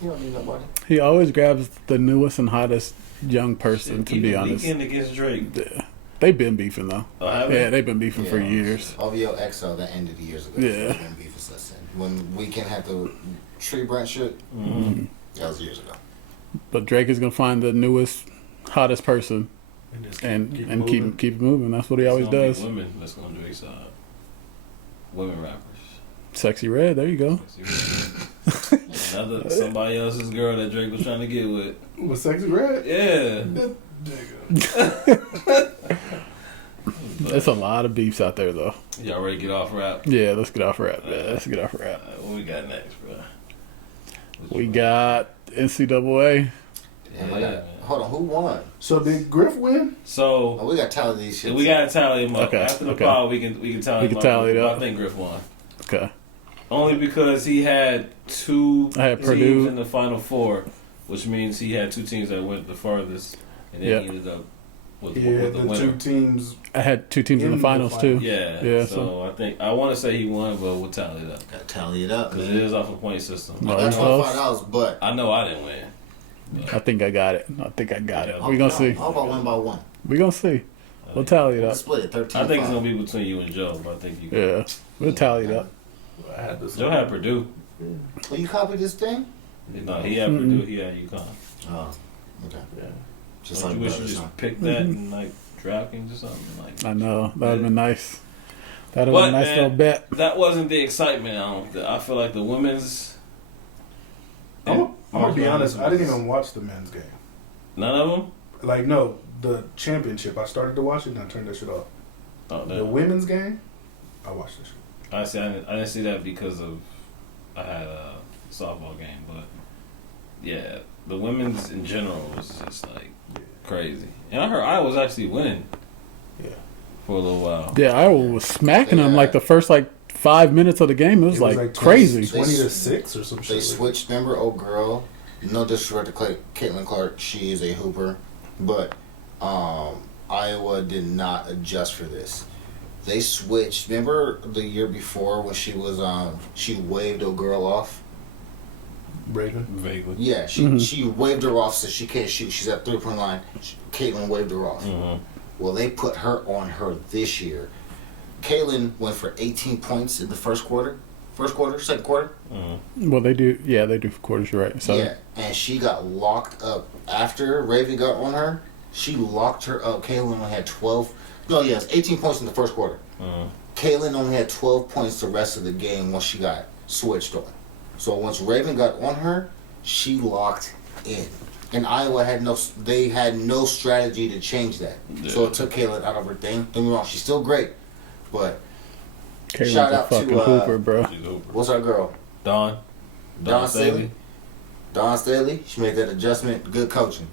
You don't need nobody. He always grabs the newest and hottest young person. To be even honest, Weeknd against Drake. yeah. They've been beefing though. Oh, have Yeah, they? they've been beefing for years. OVO XO, that ended years ago. Yeah. It's been beef since then. When Weeknd had the tree branch shit, Mm-hmm. that was years ago. But Drake is gonna find the newest, hottest person And just and moving. keep it moving. That's what he always It's gonna be does. Women, that's gonna Drake's side. Women rappers. Sexy Red, there you go. Somebody else's girl that Drake was trying to get with. Was Sexy Red? Yeah. That nigga. There's a lot of beefs out there though. Y'all ready to get off rap? Yeah, let's get off rap. Yeah, let's get off rap. What we got next, bro? We got NCAA. Damn, I got, hold on, who won? So did Griff win? So Oh, we got to tally these shit. we gotta tally them up. Okay, After the okay. pod, we can tally We them can tally it But up. I think Griff won. Okay. Only because he had two I had teams Purdue. in the Final Four, which means he had two teams that went the farthest, and then Yeah. he ended up with Yeah, the the winner. two teams. I had two teams in the In the finals finals. too. Yeah, Yeah, so I want to say he won, but we'll tally it up Got to tally it up. because it Man. is off a point system. No, I got it's close. $25, but I know I didn't win. I think I got it. I think I got it. Yeah. We gonna see. How about one by one? We gonna see. We'll tally it up. Split it 13. I think it's gonna be between you and Joe, but I think you. Yeah, we'll tally it up. I had this. Joe had Purdue. Will you copy this thing? No, he had Purdue. He had UConn. Oh, okay. Yeah. Just Don't like you wish you brothers, just huh? picked that and like DraftKings or something like? I know that would've been nice. That'd have been a nice man, little bet. That wasn't the excitement. I feel like the women's. I'm gonna be honest. I didn't even watch the men's game. None of them. Like no, the championship. I started to watch it and I turned that shit off. Oh, The no. women's game, I watched that shit. I see. I didn't see that because of I had a softball game, but yeah, the women's in general was just like crazy. And I heard I was actually winning. Yeah. For a little while. Yeah, I was smacking them like the first 5 minutes of the game. It was like crazy. 20 to 6 or some shit. They switched. Remember, old girl no disrespect to Caitlyn Clark, she is a hooper, but Iowa did not adjust for this. They switched. Remember the year before when she was she waved a girl off? Raven? Vaguely. Yeah, she waved her off so she can't shoot. She's at 3-point line. Caitlyn waved her off. Mm-hmm. Well, they put her on her this year. Caitlyn went for 18 points in the first quarter, second quarter. Mm-hmm. Well, they do. Yeah, they do for quarters. You're right. So Yeah, and she got locked up after Raven got on her. She locked her up. Caitlyn only had 12. No, yes, 18 points in the first quarter. Mm-hmm. Caitlyn only had 12 points the rest of the game once she got switched on. So once Raven got on her, she locked in. And Iowa had no strategy to change that. Yeah. So it took Caitlyn out of her thing. Don't get me wrong, she's still great, but Caitlin's shout a out fucking to hooper, bro. She's a hooper. what's our girl? Dawn Staley. Dawn Staley. She made that adjustment. Good coaching.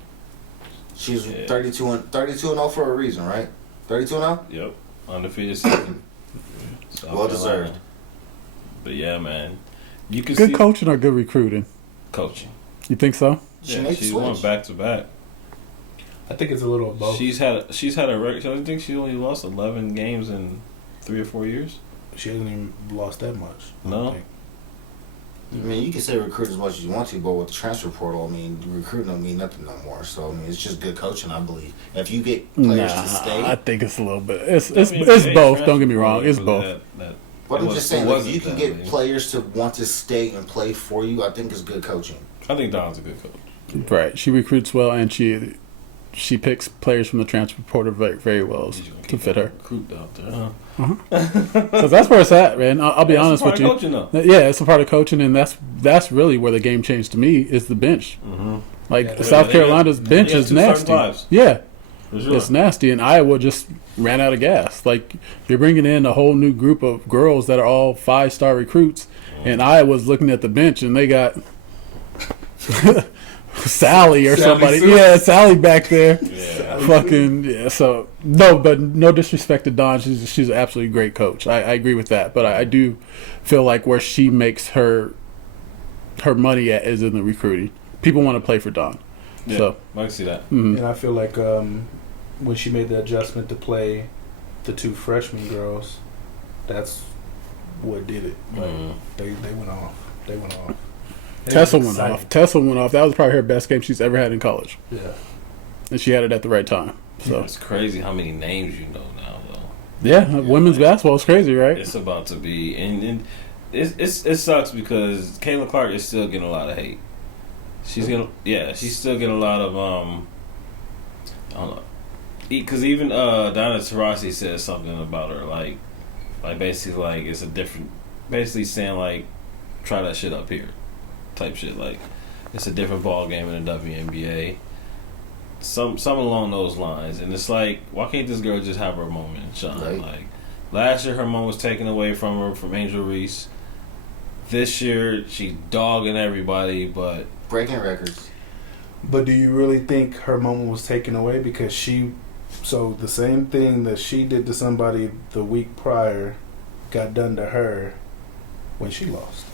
She's 32 and 0 for a reason, right? 32 and 0. Yep, undefeated season. Well deserved. But yeah, man, you can Good see coaching or good recruiting? coaching. You think so? She made the She won switch. back to back. I think it's a little of both. She's had a record. I think she only lost 11 games in 3 or 4 years. She hasn't even lost that much. I No. don't think. I mean, you can say recruit as much as you want to, but with the transfer portal, I mean, recruiting don't mean nothing no more. So I mean, it's just good coaching, I believe. If you get players to stay, I think it's a little bit. It's I mean, it's yeah, both. Don't get me transfer wrong. It's portal, both. but I'm just saying, it like, if wasn't you can that, get man. players to want to stay and play for you, I think it's good coaching. I think Dawn's a good coach. Right. She recruits well, and she picks players from the transfer portal very, very well to fit her. Recruit out there, huh? Because that's where it's at, man. I'll be honest with you. Coaching, though. Yeah, it's a part of coaching, and that's really where the game changed to me is the bench. Mm-hmm. Like Yeah, South they Carolina's got- bench they got is two starting nasty. fives. Yeah, For sure. it's nasty, and Iowa just ran out of gas. Like you're bringing in a whole new group of girls that are all 5-star recruits, and Iowa's looking at the bench, and they got Sally or Sally somebody. Sue. Yeah, Sally back there. Yeah. Fucking yeah. So no, but no disrespect to Dawn. She's an absolutely great coach. I agree with that. But I do feel like where she makes her money at is in the recruiting. People want to play for Dawn. Yeah, So I can see that. And I feel like when she made the adjustment to play the 2 freshman girls, that's what did it. Like, Mhm. they went off. They went off. It Tessa was went exciting. off. Tessa went off. That was probably her best game she's ever had in college, Yeah. and she had it at the right time. So It's crazy how many names you know now, though. yeah, women's basketball is crazy, right? It's about to be, and it sucks because Caitlyn Clark is still getting a lot of hate. She's still getting a lot of I don't know, because even Donna Taurasi said something about her, like basically like it's a different, basically saying like try that shit up here, type shit, like it's a different ball game in the WNBA. Some along those lines, and it's like, why can't this girl just have her moment and shine? Right. Like last year, her moment was taken away from her from Angel Reese. This year, she dogging everybody, but Breaking records. But do you really think her moment was taken away because so the same thing that she did to somebody the week prior got done to her when she lost?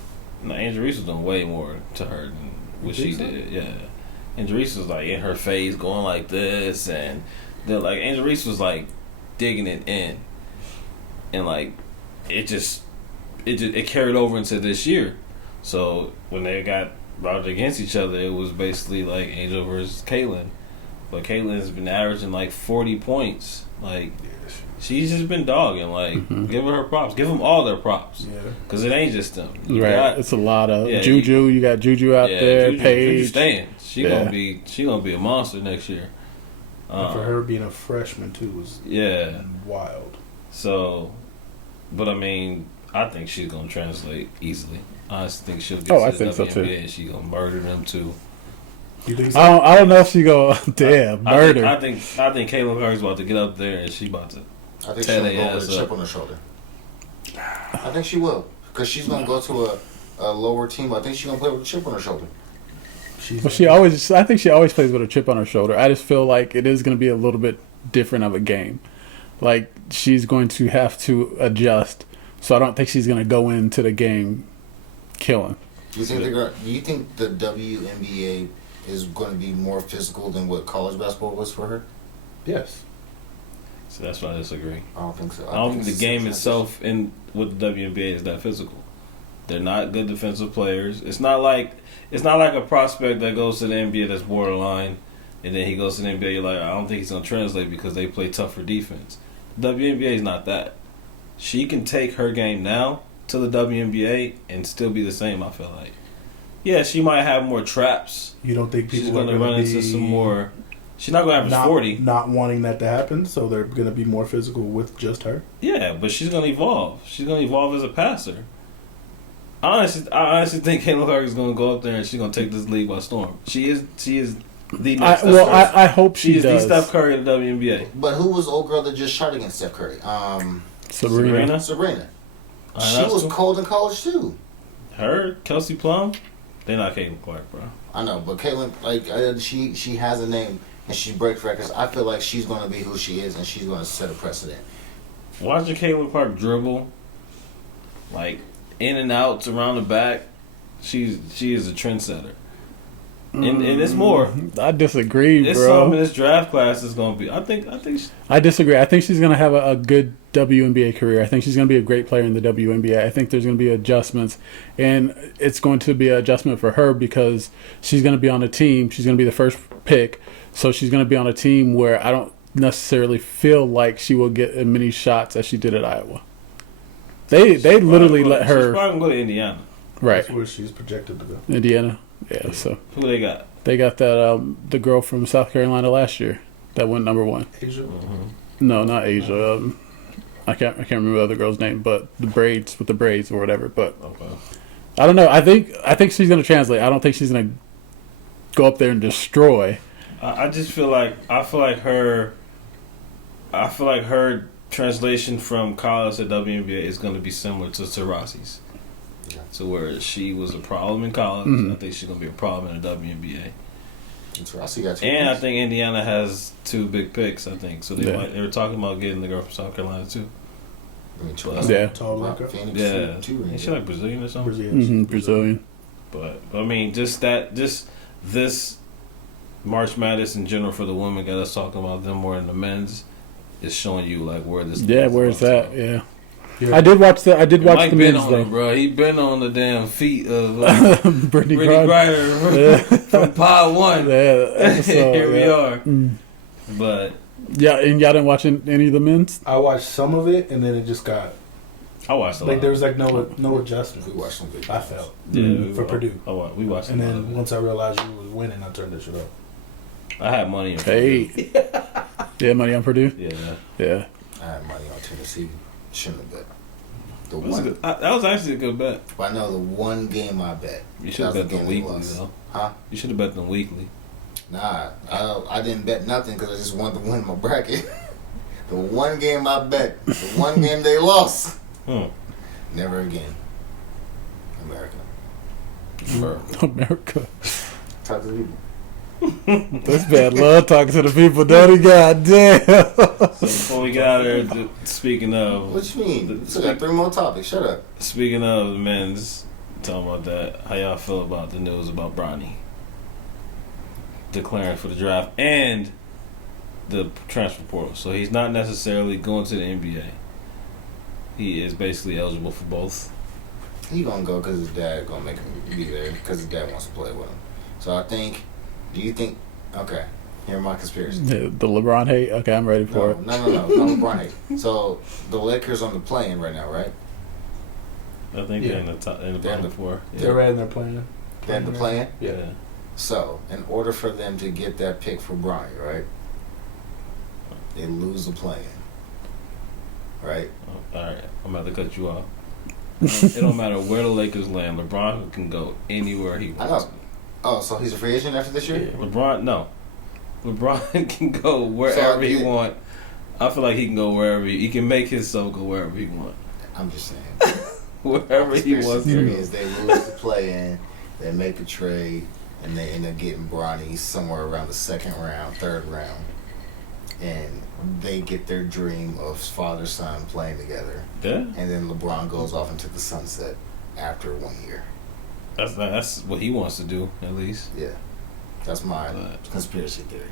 no, Angel Reese was doing way more to her than what You she think so? did. Yeah, Angel Reese was like in her face, going like this, and then like Angel Reese was like digging it in, and like it carried over into this year. So when they got routed against each other, it was basically like Angel versus Caitlyn. But Caitlyn's been averaging like 40 points. Like she's just been dogging. Like give her props. Give them all their props. Yeah. Because it ain't just them. You Right. got- It's a lot of Yeah, Juju. You got Juju out there. Juju Paige. staying. She Yeah. gonna be a monster next year. And for her being a freshman too was Yeah. wild. So, but I mean, I think she's gonna translate easily. I just think she'll get Oh, to I the think so, too. WNBA and she gonna murder them too. You think so? I don't know if she go damn murder. I think Caitlyn Clark's about to get up there and she about to. I think Tear she'll they go with ass a chip up. on her shoulder. I think she will. Because she's going to go to a lower team. I think she's going to play with a chip on her shoulder. I think she always plays with a chip on her shoulder. I just feel like it is going to be a little bit different of a game. Like she's going to have to adjust. So I don't think she's going to go into the game killing. Do you think the WNBA is going to be more physical than what college basketball was for her? Yes. So that's why I disagree. I don't think so. I don't think the game itself with the WNBA is that physical. They're not good defensive players. It's not like a prospect that goes to the NBA that's borderline, and then he goes to the NBA. You're like, I don't think he's gonna translate because they play tougher defense. The WNBA is not that. She can take her game now to the WNBA and still be the same. I feel like, yeah, she might have more traps. You don't think people she's are gonna run into some more? She's not gonna average 40. Not wanting that to happen, so they're gonna be more physical with just her. Yeah, but she's gonna evolve. She's gonna evolve as a passer. I honestly think Caitlyn Clark is gonna go up there and she's gonna take this league by storm. She is the next. I hope she is does. the Steph Curry of the WNBA. But who was the old girl that just shot against Steph Curry? Sabrina. She was cold in college too. Her, Kelsey Plum, they're not Caitlyn Clark, bro. I know, but Caitlyn, she has a name and she breaks records. I feel like she's gonna be who she is and she's gonna set a precedent. Watching Caitlyn Clark dribble, like in and outs around the back, she is a trendsetter. And it's more. I disagree, it's bro. Something in this draft class is going to be. I disagree. I think she's going to have a good WNBA career. I think she's going to be a great player in the WNBA. I think there's going to be adjustments, and it's going to be an adjustment for her because she's going to be on a team. She's going to be the first pick, so she's going to be on a team where I don't necessarily feel like she will get as many shots as she did at Iowa. They literally let her. She's probably going to go to Indiana. Right. That's where she's projected to go. Indiana. Yeah. So who they got? They got that the girl from South Carolina last year that went number 1. Asia. Mm-hmm. No, not Asia. I can't remember the other girl's name, but the braids or whatever. But okay. I don't know. I think she's gonna translate. I don't think she's gonna go up there and destroy. I just feel like her translation from college to WNBA is going to be similar to Taurasi's. Yeah. So where she was a problem in college, I think she's going to be a problem in the WNBA. And I think Indiana has 2 big picks. I think so. They were talking about getting the girl from South Carolina too. Tall looker. Yeah, is she like Brazilian or something? Brazilian. But I mean, just this March Madness in general for the women, got us talking about them more than the men's. Is showing you like where this. Yeah, where's that? Yeah. I did watch the men's though. Bro, he been on the damn feet of Brittany Griner from Pod 1. Yeah, here we are. But yeah, and y'all didn't watch any of the men's? I watched some of it, and then it just got. I watched a lot. There was like no adjustment. We watched some good. I felt for Purdue. We watched. And then once I realized you was winning, I turned this shit up. I had money on Purdue. Yeah, money on Purdue? Yeah. I had money on Tennessee. Shouldn't have bet. That was actually a good bet. But I know the one game I bet. You should have bet them weekly, though. Huh? You should have bet them weekly. Nah, I didn't bet nothing because I just wanted to win my bracket. The one game I bet, the one game they lost. Never again. America. Talk to the people. This man love talking to the people, don't he? Goddamn. So before we get out of there, speaking of... What you mean? So got 3 more topics. Shut up. Speaking of the men's, talking about that, how y'all feel about the news about Bronny declaring for the draft and the transfer portal? So he's not necessarily going to the NBA. He is basically eligible for both. He gonna go because his dad gonna make him be there because his dad wants to play with him. So I think... Do you think... Okay. Here are my conspiracy. The LeBron hate? Okay, I'm ready for it. No, LeBron hate. So, the Lakers on the play-in right now, right? I think they're in the top, in the bottom 4. They're right in there playing. They're in the play-in? Yeah. So, in order for them to get that pick for Bronny, right? They lose the play-in. Right? Oh, all right. I'm about to cut you off. It don't matter where the Lakers land. LeBron can go anywhere he wants. I know. Oh, so he's a free agent after this year? Yeah, LeBron can go wherever he want. I feel like he can go wherever he can make himself go wherever he want. I'm just saying. Wherever he wants to go. Is they lose the play-in, they make a trade, and they end up getting Bronny somewhere around the 2nd round, 3rd round, and they get their dream of father-son playing together. Yeah. And then LeBron goes off into the sunset after 1 year. That's what he wants to do, at least. Yeah, that's my conspiracy theory.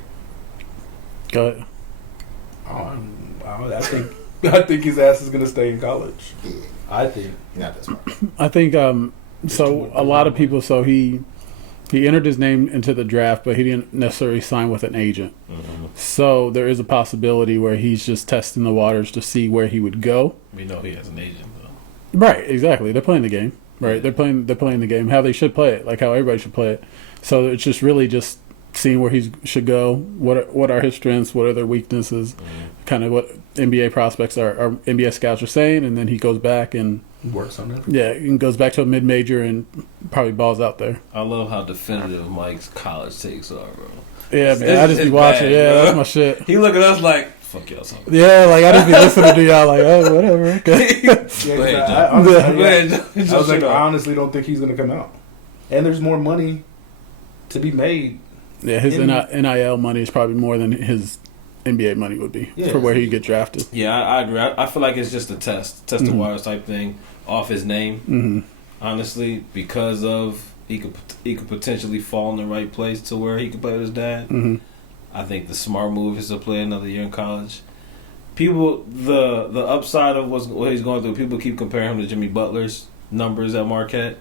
Go ahead. I think his ass is gonna stay in college. Yeah, I think. not that smart. I think so. A lot of people. So he entered his name into the draft, but he didn't necessarily sign with an agent. Mm-hmm. So there is a possibility where he's just testing the waters to see where he would go. We know he has an agent, though. Right, exactly. They're playing the game. Right, they're playing the game how they should play it, like how everybody should play it. So it's just really just seeing where he should go. What are his strengths? What are their weaknesses? Mm-hmm. Kind of what NBA prospects are NBA scouts are saying, and then he goes back and Works on it. yeah, and goes back to a mid-major and probably balls out there. I love how definitive Mike's college takes are, bro. Yeah, man, I just be watching. bad, Yeah, bro. that's my shit. He look at us like, fuck y'all, son. Yeah, like I just be listening to y'all like, oh, whatever. Okay. Yeah, Go ahead, I was like, I honestly don't think he's gonna come out. And there's more money to be made. Yeah, his NIL money is probably more than his NBA money would be for where he'd get drafted. Yeah, I agree. I feel like it's just a test the waters type thing off his name. Mm-hmm. Honestly, because of he could potentially fall in the right place to where he could play with his dad. Mm-hmm. I think the smart move is to play another year in college. People, the upside of what he's going through, people keep comparing him to Jimmy Butler's numbers at Marquette.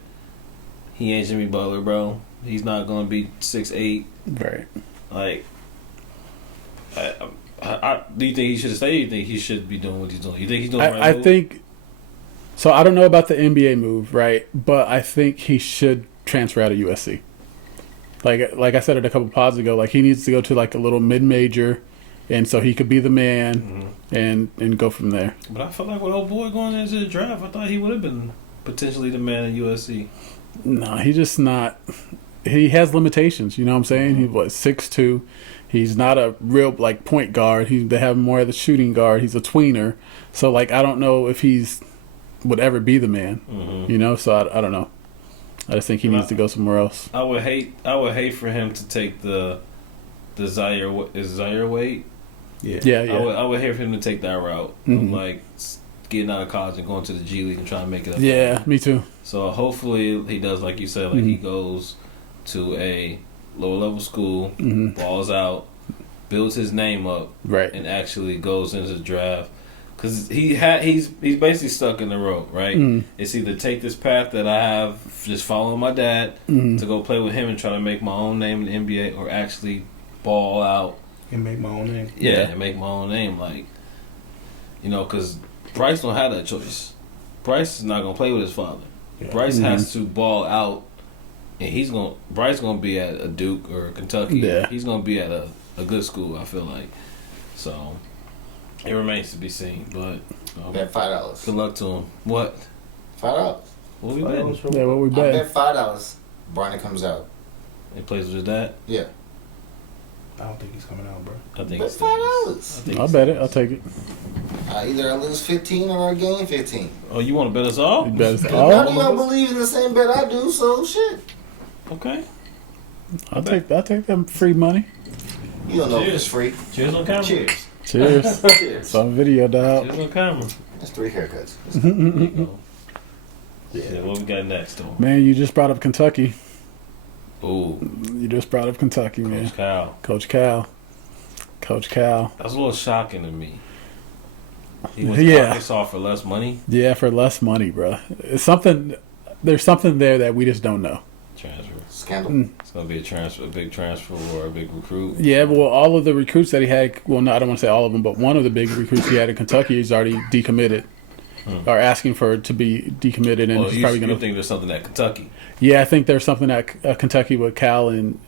He ain't Jimmy Butler, bro. He's not going to be 6'8". Right. Like, do you think he should stay? Or you think he should be doing what he's doing? You think he's doing the right I move? think so. I don't know about the NBA move, right? But I think he should transfer out of USC. Like I said it a couple pods ago, like he needs to go to like a little mid-major, and so he could be the man and go from there. But I feel like with old boy going into the draft, I thought he would have been potentially the man at USC. No, he just not. He has limitations. You know what I'm saying? He was 6'2". He's not a real like point guard. They have him more as a shooting guard. He's a tweener. So like I don't know if would ever be the man. Mm-hmm. You know. So I don't know. I just think he needs to go somewhere else. I would hate for him to take the Zaire weight. Yeah. I would hate for him to take that route. Mm-hmm. Like getting out of college and going to the G League and trying to make it up. Yeah, me too. So hopefully he does like you said, like he goes to a lower level school, balls out, builds his name up, right, and actually goes into the draft. Because he's basically stuck in the road, right? It's either take this path that I have, just following my dad, to go play with him and try to make my own name in the NBA, or actually ball out and make my own name. Yeah, and make my own name. Like, you know, because Bryce don't have that choice. Bryce is not gonna play with his father. Yeah. Bryce has to ball out, and Bryce gonna be at a Duke or a Kentucky. Yeah. He's gonna be at a good school. I feel like so. It remains to be seen, but bet $5. Good luck to him. What? $5. What we betting? Yeah, what we I betting? bet $5. Bronny comes out. He plays with his dad. Yeah. I don't think he's coming out, bro. I think bet $5. I'll bet it. I'll take it. Either I lose 15 or I gain 15. Oh, you want to bet us all? You bet us None all. of y'all believe in the same bet I do, so shit. Okay. I'll take them free money. You don't know if it's free. Cheers on camera. Cheers. Cheers. Cheers. It's on video, dog. Cheers on camera. That's 3 haircuts. There you go. Yeah, what we got next, though? Man, you just brought up Kentucky. Ooh. You just brought up Kentucky, man. Coach Cal. Coach Cal. That's a little shocking to me. He went to Arkansas for less money? Yeah, for less money, bro. There's something there that we just don't know. Transfer. Scandal. It's going to be a big transfer or a big recruit. Yeah, well, all of the recruits that he had, well, no, I don't want to say all of them, but one of the big recruits he had in Kentucky is already decommitted. Or asking for it to be decommitted, and he's probably going to think there's something at Kentucky. Yeah, I think there's something at Kentucky with Cal and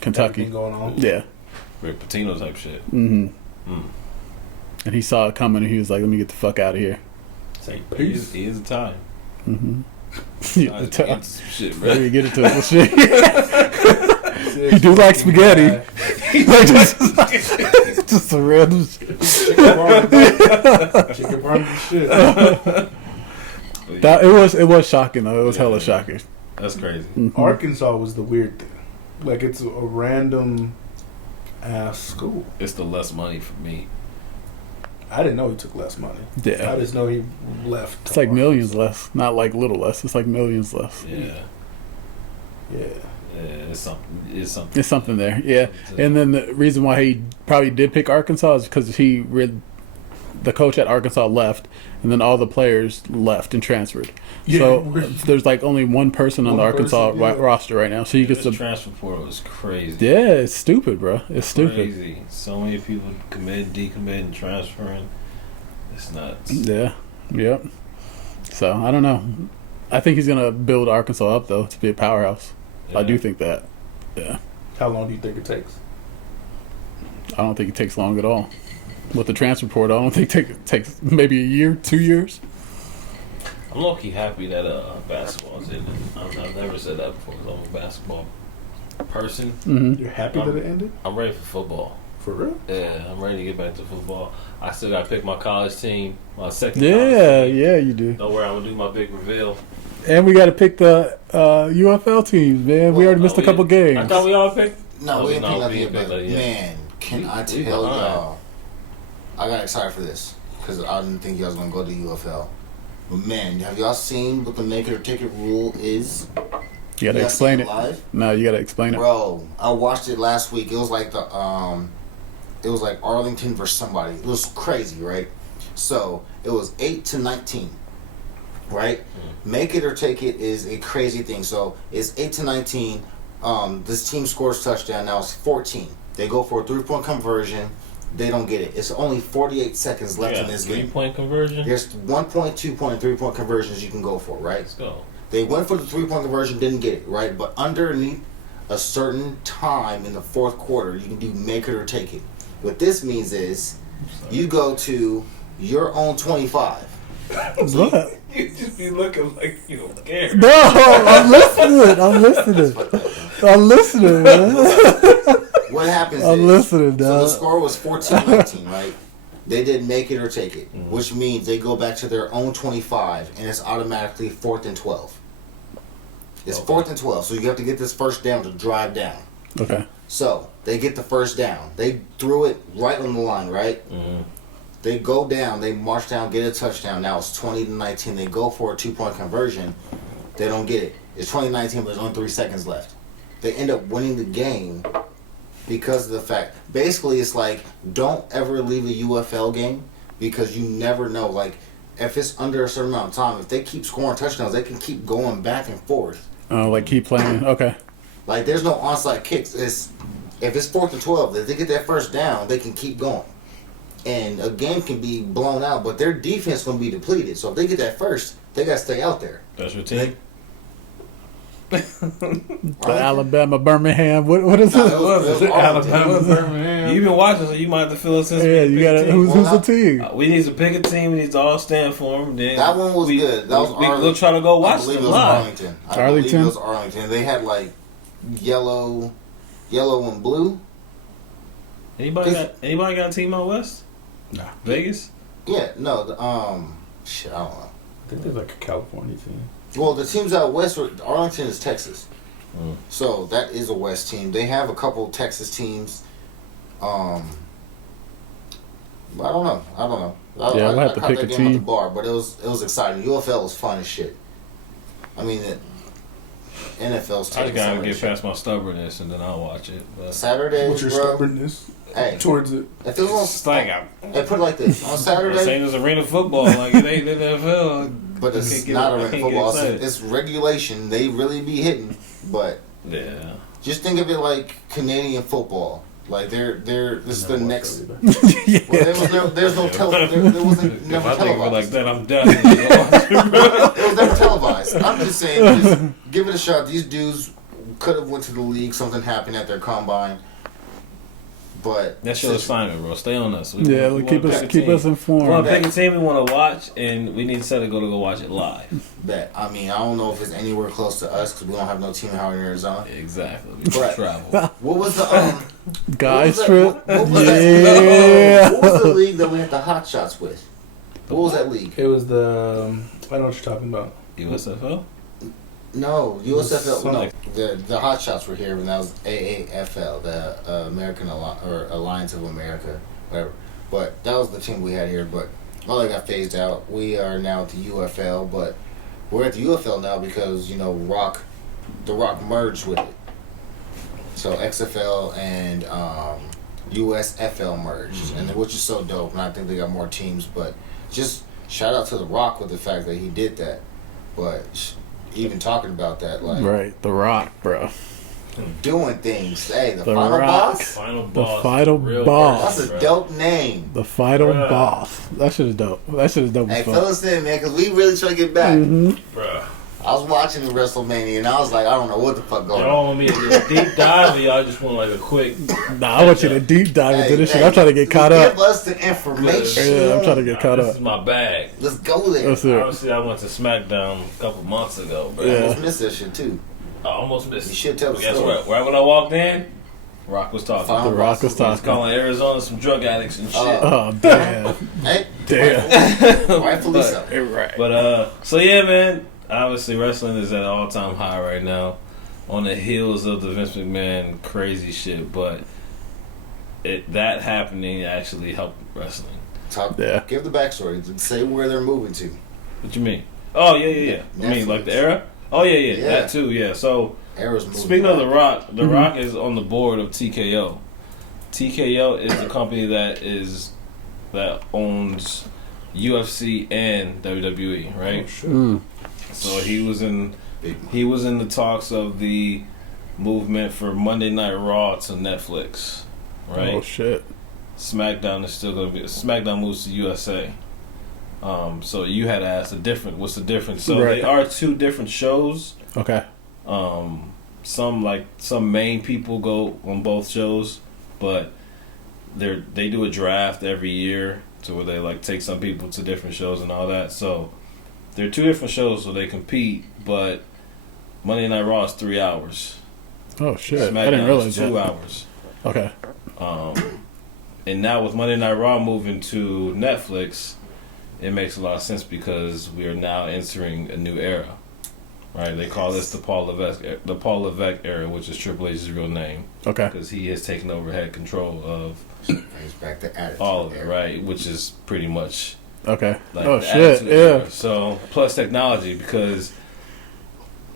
Kentucky going on. Yeah, Rick Pitino type shit. And he saw it coming, and he was like, "Let me get the fuck out of here." Say peace. He is a time. Shit, bro. Let me get into it. Shit. He do like spaghetti. Just a random chicken barbecue shit. It was shocking though. It was hella shocking. That's crazy. Arkansas was the weird thing. Like, it's a random ass school. It's the less money for me. I didn't know he took less money. Yeah, I just know he left. It's like millions less, not like little less. It's like millions less. Yeah. Yeah. Yeah, it's something. It's something there, yeah. And then the reason why he probably did pick Arkansas is because the coach at Arkansas left, and then all the players left and transferred. Yeah, So there's like only one person on the Arkansas roster right now. So you get the to transfer portal is crazy. Yeah, it's stupid, bro. It's stupid. Crazy. So many people committing, decommitting, transferring. It's nuts. Yeah. Yep. So I don't know. I think he's gonna build Arkansas up though to be a powerhouse. Yeah. I do think that. Yeah. How long do you think it takes? I don't think it takes long at all. With the transfer portal, I don't think it takes maybe a year, 2 years. I'm low-key happy that basketball's ended. I've never said that before because I'm a basketball person. Mm-hmm. You're happy that it ended? I'm ready for football. For real? Yeah, I'm ready to get back to football. I still got to pick my college team, my second Yeah, college team. yeah, you do. Don't worry, I'm going to do my big reveal. And we got to pick the UFL teams, man. We already missed a couple games. I thought we all picked. No, we didn't pick nothing yet, picked but that yet. man, can I tell we behind. y'all? I got excited for this because I didn't think y'all was gonna go to UFL. But man, have y'all seen what the make it or take it rule is? You got to explain it. Live? No, you got to explain it. Bro, I watched it last week. It was like it was like Arlington versus somebody. It was crazy, right? So it was 8-19, right? Make it or take it is a crazy thing. So it's 8-19. This team scores touchdown. Now it's 14. They go for a 3-point conversion. They don't get it. It's only 48 seconds left in this game. 3-point conversion? There's 1-point, 2-point, and 3-point conversions you can go for, right? Let's go. They went for the 3-point conversion, didn't get it, right? But underneath a certain time in the fourth quarter, you can do make it or take it. What this means is you go to your own 25. What? You just be looking like you don't care. No, I'm listening. I'm listening, man. What happens I'm listening, so the dog. score was 14-19, right? They did make it or take it, which means they go back to their own 25, and it's automatically 4th and 12. It's 4th and 12, so you have to get this first down to drive down. Okay. So they get the first down. They threw it right on the line, right? Mm-hmm. They go down, they march down, get a touchdown. Now it's 20-19. They go for a 2-point conversion. They don't get it. It's 20-19, but there's only 3 seconds left. They end up winning the game because of the fact. Basically, it's like don't ever leave a UFL game because you never know. Like if it's under a certain amount of time, if they keep scoring touchdowns, they can keep going back and forth. Oh, like keep playing. Okay. Like there's no onside kicks. If it's 4th and 12, if they get that first down, they can keep going. And a game can be blown out, but their defense going to be depleted. So if they get that first, they got to stay out there. That's your team? The Alabama, Birmingham. What is it? It was Alabama, Birmingham. You've been watching, so you might have to fill us in. Yeah, you got to. Who's the team? We need to pick a team. We need to all stand for them. Then That one was good. That was we'll try to go watch I believe them it was live. Arlington. I Arlington? believe it was Arlington. They had like yellow and blue. Anybody got a team out west? Nah. Vegas? Yeah, no. Shit, I don't know. I think there's like a California team. Well, the teams out west, Arlington is Texas. Mm. So that is a West team. They have a couple Texas teams. But I don't know. Yeah, we'll have I to caught pick that a game at the team. bar, but it was exciting. UFL was fun as shit. I mean, NFL's I taking just gotta some of get that shit. past my stubbornness and then I'll watch it. But Saturday, What's your bro. stubbornness Hey, towards it? if it was it's like hey, put it like this: on Los Saturday, Angeles arena football, like it ain't the NFL. but I it's can't get- not I arena can't get football. excited. It's regulation. They really be hitting, but Yeah. just think of it like Canadian football. Like this is the next. Yeah. Well, there wasn't never If I think of it like televised. that, I'm definitely watching. It was never televised. I'm just saying, just give it a shot. These dudes could have went to the league. Something happened at their combine, but That's your assignment, bro. Stay on us. Yeah, keep us We informed. want to pick a team we want to watch, and we need to set a goal to go watch it live. bet. I mean, I don't know if it's anywhere close to us because we don't have no team out in Arizona. Exactly. We can Right. travel. What was the Guys what trip. was that- Yeah. What was the league that we had the hot shots with? What was that league? It was the. I know what you're talking about. USFL? No, USFL. No, Something. the hot shots were here, and that was AAFL, the American Alliance of America, whatever. But that was the team we had here. But all that got phased out. We are now at the UFL, but we're at the UFL now because Rock The Rock merged with it. So XFL and USFL merged, and which is so dope. And I think they got more teams. But just shout out to The Rock with the fact that he did that. But even talking about that, like Right, The Rock, bro. doing things. Hey, the The final Rock. boss. Final The boss. final real boss. That's person, a bro. dope name. The final Bruh. boss. That shit is dope. That shit is dope Hey, as fuck. fill us in, man, because we really trying to get back. Mhm. Bruh. I was watching the WrestleMania, and I was like, I don't know what the fuck going on. Y'all want me to do a deep dive, or y'all just want like a quick? Nah, I want you to deep dive into this shit. I'm trying to get caught Give up. us the information. Yeah, I'm trying to get caught This up. is my bag. Let's go there. That's it. Obviously, I went to SmackDown a couple months ago, bro. I Yeah. almost missed that shit, too. I almost missed You it. should tell the Guess story. what? Right when I walked in, Rock was talking. Final The Rock boss was is- He was talking. calling Arizona some drug addicts and shit. Oh, damn. Hey, Damn. rightfully so. Right. But so yeah, man. Obviously, wrestling is at an all-time high right now, on the heels of the Vince McMahon crazy shit. But that happening actually helped wrestling. Yeah. Give the backstory. Say where they're moving to. What you mean? Oh yeah. I mean, like the era. Oh yeah, Yeah. that too. Yeah. So Era's moving. speaking of The Rock, Mm-hmm. The Rock is on the board of TKO. TKO is the company that owns UFC and WWE, right? Mm. So he was in Big the talks of the movement for Monday Night Raw to Netflix, right? Oh, shit. SmackDown is still going to be SmackDown moves to USA. So you had to ask what's the difference? So Right. they are two different shows. Okay. Some main people go on both shows, but they do a draft every year to where they like take some people to different shows and all that. So they're two different shows, so they compete. But Monday Night Raw is 3 hours. Oh, shit. I SmackDown didn't realize is 2 that. hours. Okay. And now with Monday Night Raw moving to Netflix, it makes a lot of sense because we are now entering a new era. Right? They call this the Paul Levesque era, which is Triple H's real name, Okay. because he has taken over head control of Brings back the attitude. all of it, right? Which is pretty much Okay. like Oh, the shit. attitude Yeah. era. So plus technology, because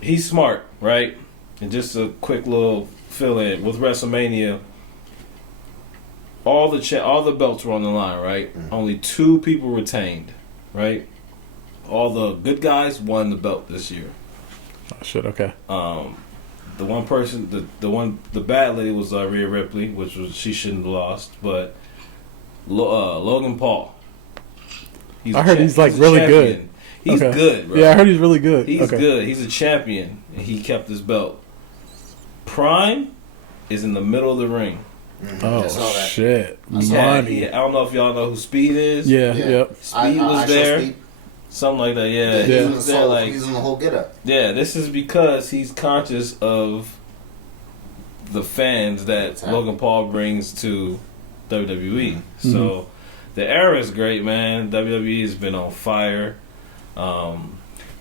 he's smart, right? And just a quick little fill in with WrestleMania, all the belts were on the line, right? Mhm. Only 2 people retained, right? All the good guys won the belt this year. Oh, shit. Okay. The one person, the bad lady was Rhea Ripley, which was she shouldn't have lost, but Logan Paul. I heard he's, like, really good. champion. He's Okay. good, bro. Yeah, I heard he's really good. He's okay. good. He's a champion, and he kept his belt. Prime is in the middle of the ring. Oh, I saw that. shit. Yeah, Money. I don't know if y'all know who Speed is. Yeah, yep. Speed I was show there. Speed. Something like that. Yeah, Yeah, he he's in was the there. soul. Like, He's in the whole get up. yeah, this is because he's conscious of the fans that Exactly. Logan Paul brings to WWE. Mm-hmm. So the era is great, man. WWE has been on fire.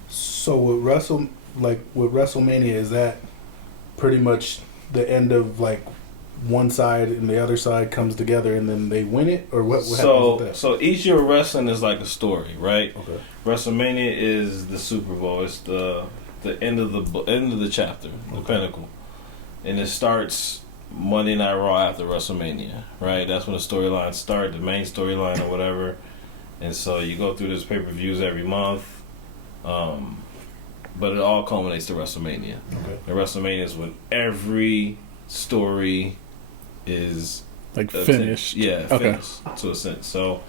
So with WrestleMania, is that pretty much the end of like one side and the other side comes together and then they win it, or what happens with that? So each year of wrestling is like a story, right? Okay. WrestleMania is the Super Bowl. It's the end of the chapter, the pinnacle, and it starts Monday Night Raw after WrestleMania, right? That's when the storylines start, the main storyline or whatever. And so you go through this pay-per-views every month, but it all culminates to WrestleMania. Okay. And WrestleMania is when every story is Like finished. Yeah, Okay. finished to a sense. So,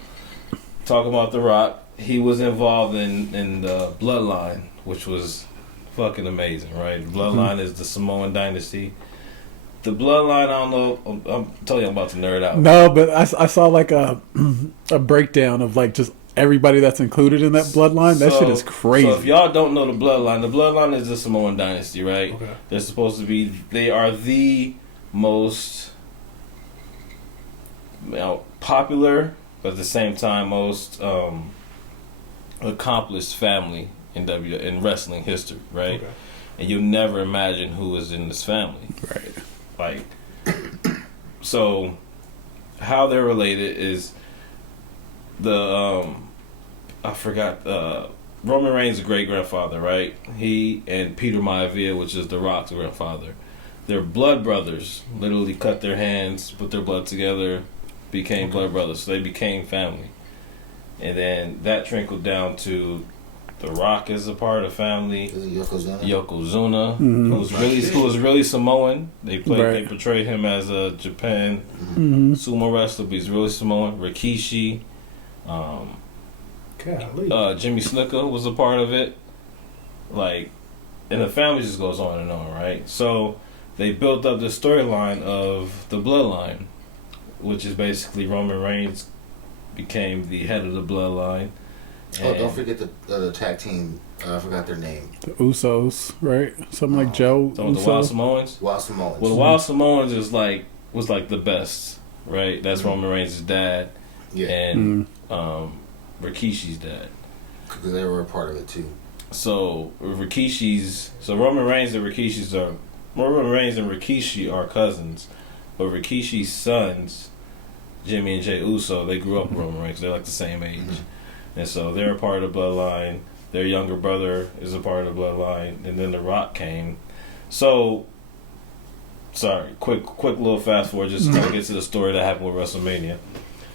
talking about The Rock, he was involved in the Bloodline, which was fucking amazing, right? Bloodline is the Samoan dynasty. The Bloodline, I don't know. I'm telling you, I'm about to nerd out. No, but I saw like a breakdown of like just everybody that's included in that bloodline. That shit is crazy. So if y'all don't know the Bloodline is the Samoan dynasty, right? Okay. They're supposed to be. They are the most popular, but at the same time most accomplished family in wrestling history, right? Okay. And you'll never imagine who is in this family. Right. Like, so how they're related is the I forgot Roman Reigns' great grandfather, right? He and Peter Maivia, which is The Rock's grandfather, they're blood brothers. Literally cut their hands, put their blood together, became blood brothers. So they became family. And then that trickled down to The Rock is a part of the family. Is it Yokozuna? Yokozuna, Mm-hmm. who was really Samoan. They Right. portrayed him as a Japan Mm-hmm. sumo wrestler, but he's really Samoan. Rikishi, Golly. Jimmy Snuka was a part of it. Like, and the family just goes on and on, right? So they built up the storyline of the bloodline, which is basically Roman Reigns became the head of the bloodline. Oh, don't forget the tag team. I forgot their name. The Usos, right? Something like Joe So the Wild Uso. Samoans. Wild Samoans. Well, the Wild Samoans was like the best, right? That's Mhm. Roman Reigns' dad Yeah, and Rikishi's dad. because they were a part of it too. So Roman Reigns and Rikishi are cousins, but Rikishi's sons, Jimmy and Jey Uso, they grew up with Roman Reigns. They're like the same age, and so they're a part of the bloodline. Their younger brother is a part of the bloodline, and then The Rock came. So, sorry, quick little fast forward just to get to the story that happened with WrestleMania.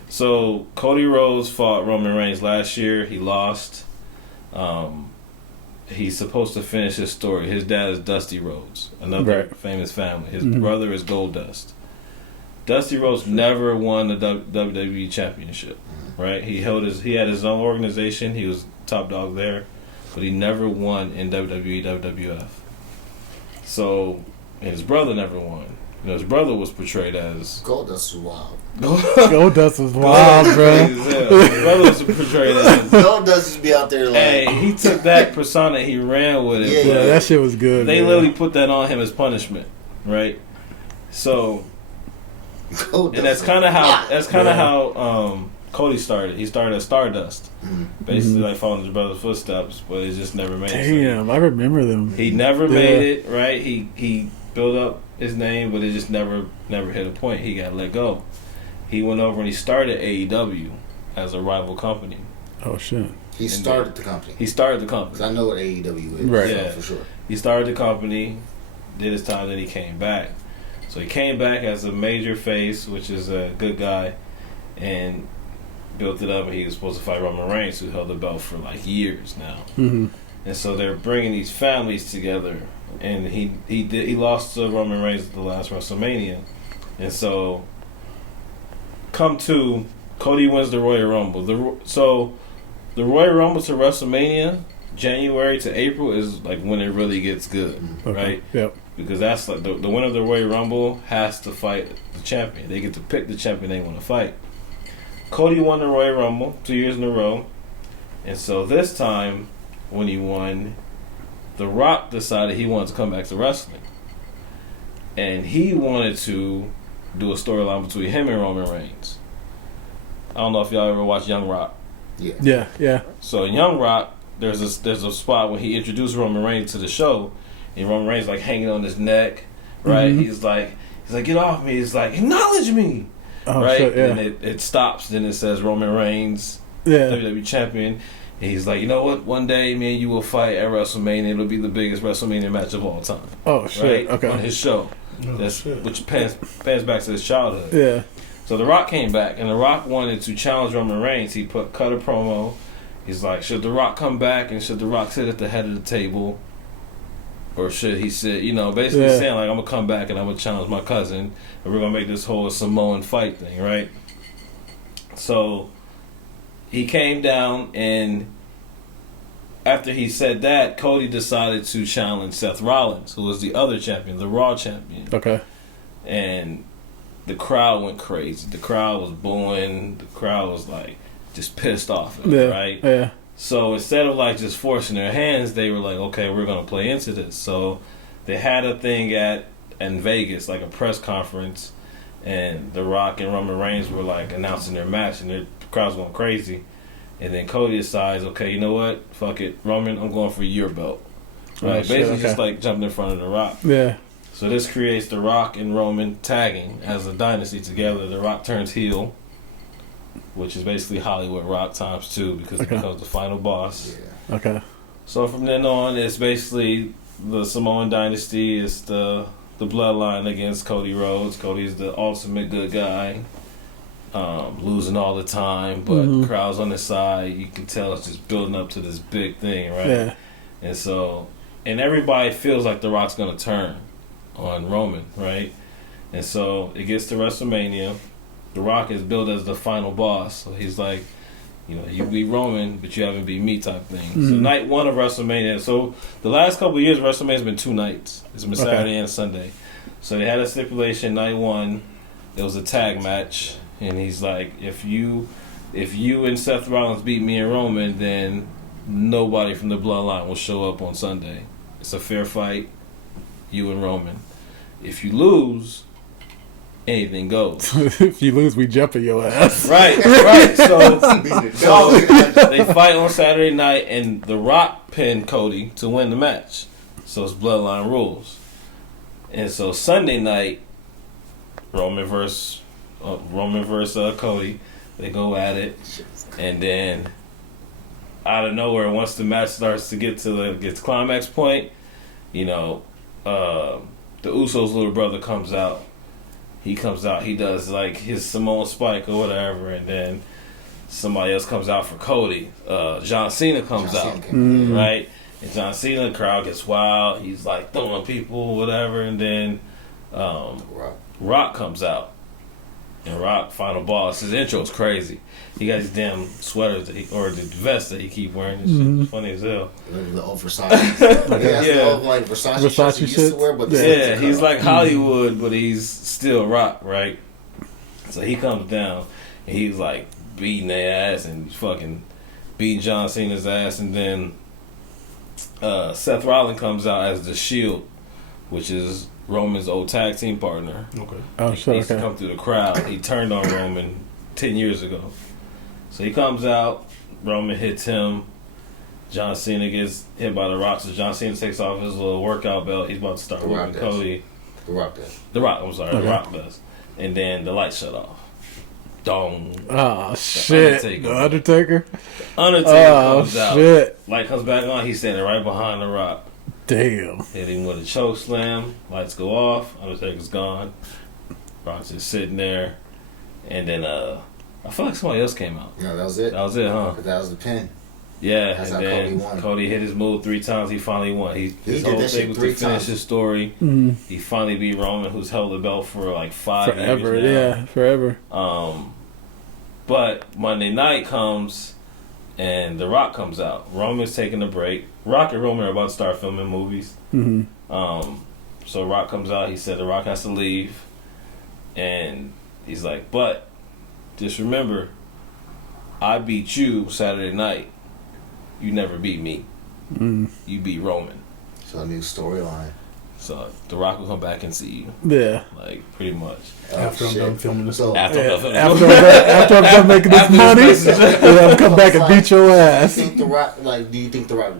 So Cody Rhodes fought Roman Reigns last year. He lost. He's supposed to finish his story. His dad is Dusty Rhodes, another Right. famous family. His brother is Goldust. Dusty Rhodes never won the WWE Championship, right? He had his own organization. He was top dog there, but he never won in WWE, WWF. So his brother never won. You know, his brother was portrayed as Goldust was wild. Goldust was wild, bro. His brother was portrayed as. Goldust used to be out there like. Hey, he took that persona, he ran with it. Yeah, but that shit was good. they man. literally put that on him as punishment, right? So, Goldust and that's was kind of wild. how Cody started. He started as Stardust, basically Mhm. like following his brother's footsteps, but it just never made it. Damn, I remember them. He never made it, right? He built up his name, but it just never hit a point. He got let go. He went over and he started AEW as a rival company. Oh shit. He started the company. He started the company. Because I know what AEW is. Right. So, Yeah. for sure. He started the company, did his time, then he came back. So he came back as a major face, which is a good guy, and built it up. And he was supposed to fight Roman Reigns, who held the belt for like years now. Mm-hmm. And so they're bringing these families together. And he lost to Roman Reigns at the last WrestleMania. And so, Cody wins the Royal Rumble. So the Royal Rumble to WrestleMania, January to April, is like when it really gets good, Okay. right? Yep. Because that's like the winner of the Royal Rumble has to fight the champion. They get to pick the champion they want to fight. Cody won the Royal Rumble 2 years in a row. And so this time, when he won, The Rock decided he wanted to come back to wrestling. And he wanted to do a storyline between him and Roman Reigns. I don't know if y'all ever watched Young Rock. Yeah. Yeah. So in Young Rock, there's a spot when he introduced Roman Reigns to the show, and Roman Reigns like hanging on his neck, right? Mhm. He's like, get off me. He's like, acknowledge me, Oh right? shit. Yeah. And it stops. Then it says Roman Reigns, Yeah. WWE champion. And he's like, you know what? One day, me and you will fight at WrestleMania. It'll be the biggest WrestleMania match of all time. Oh shit. Right? Okay. On his show. Which pans back to his childhood. Yeah. So The Rock came back, and The Rock wanted to challenge Roman Reigns. He cut a promo. He's like, should The Rock come back, and should The Rock sit at the head of the table? Or should he sit, basically saying, like, I'm going to come back and I'm going to challenge my cousin, and we're going to make this whole Samoan fight thing, right? So he came down, and after he said that, Cody decided to challenge Seth Rollins, who was the other champion, the Raw champion. Okay. And the crowd went crazy. The crowd was booing. The crowd was like just pissed off, right? Yeah. So instead of like just forcing their hands, they were like, okay, we're gonna play into this. So they had a thing in Vegas, like a press conference, and The Rock and Roman Reigns were like announcing their match, and the crowd's going crazy. And then Cody decides, okay, you know what? Fuck it, Roman, I'm going for your belt. Right? shit, Basically okay. just like jumping in front of The Rock. Yeah. So this creates The Rock and Roman tagging as a dynasty together. The Rock turns heel. which is basically Hollywood Rock times 2 because it becomes the final boss. Yeah. Okay. So from then on, it's basically the Samoan dynasty. It's the bloodline against Cody Rhodes. Cody's the ultimate good guy, losing all the time, but crowds on his side. You can tell it's just building up to this big thing, right? Yeah. And so, and everybody feels like The Rock's gonna turn on Roman, right? And so it gets to WrestleMania. The Rock is billed as the final boss, so he's like, you know, you beat Roman, but you haven't beat me type thing. So night 1 of WrestleMania. So the last couple of years, WrestleMania's been 2 nights. It's been Saturday and Sunday. So they had a stipulation. Night 1, it was a tag match, and he's like, if you and Seth Rollins beat me and Roman, then nobody from the bloodline will show up on Sunday. It's a fair fight, you and Roman. If you lose, anything goes. If you lose, we jump at your ass. Right. So they fight on Saturday night, and The Rock pinned Cody to win the match. So it's bloodline rules. And so Sunday night, Roman versus Cody, they go at it, and then out of nowhere, once the match starts to get to the climax point, you know, the Usos' little brother comes out. He comes out, he does like his Samoan Spike or whatever, and then somebody else comes out for Cody. John Cena comes out, right? And John Cena, the crowd gets wild. He's like throwing people, whatever, and then Rock comes out. And Rock, final boss. His intro is crazy. He got his damn sweaters or the vest that he keep wearing. This shit is funny as hell. The oversized. Like Versace shit. Used to wear, but he's like Hollywood, but he's still Rock, right? So he comes down and he's like beating their ass and fucking beating John Cena's ass, and then Seth Rollins comes out as the Shield, which is Roman's old tag team partner. Okay. Oh, He used to come through the crowd. He turned on Roman 10 years ago. So he comes out. Roman hits him. John Cena gets hit by The Rock. So John Cena takes off his little workout belt. He's about to start whooping Cody. The Rock does. The Rock does. And then the lights shut off. Dong. Oh, shit. The Undertaker? Comes out. Light comes back on. He's standing right behind The Rock. Damn. Hit him with a choke slam. Lights go off. Undertaker's gone. Rock's just sitting there. And then I feel like somebody else came out. Yeah, that was it. That was it, huh? That was the pin. Yeah, that's and how then Cody won. Cody hit his move 3 times. He finally won. His did whole that thing shit was 3 to finish times. his story. He finally beat Roman, who's held the belt for like 5 forever, years now. Yeah, forever. But Monday night comes, and The Rock comes out. Roman's taking a break. Rock and Roman are about to start filming movies. So Rock comes out. He said The Rock has to leave, and he's like, but just remember, I beat you Saturday night. You never beat me. You beat Roman. So a new storyline. So The Rock will come back and see you. Yeah. Like, pretty much. After I'm done filming this. After I'm done making this money, I'll come back and beat your ass. Do you think The Rock...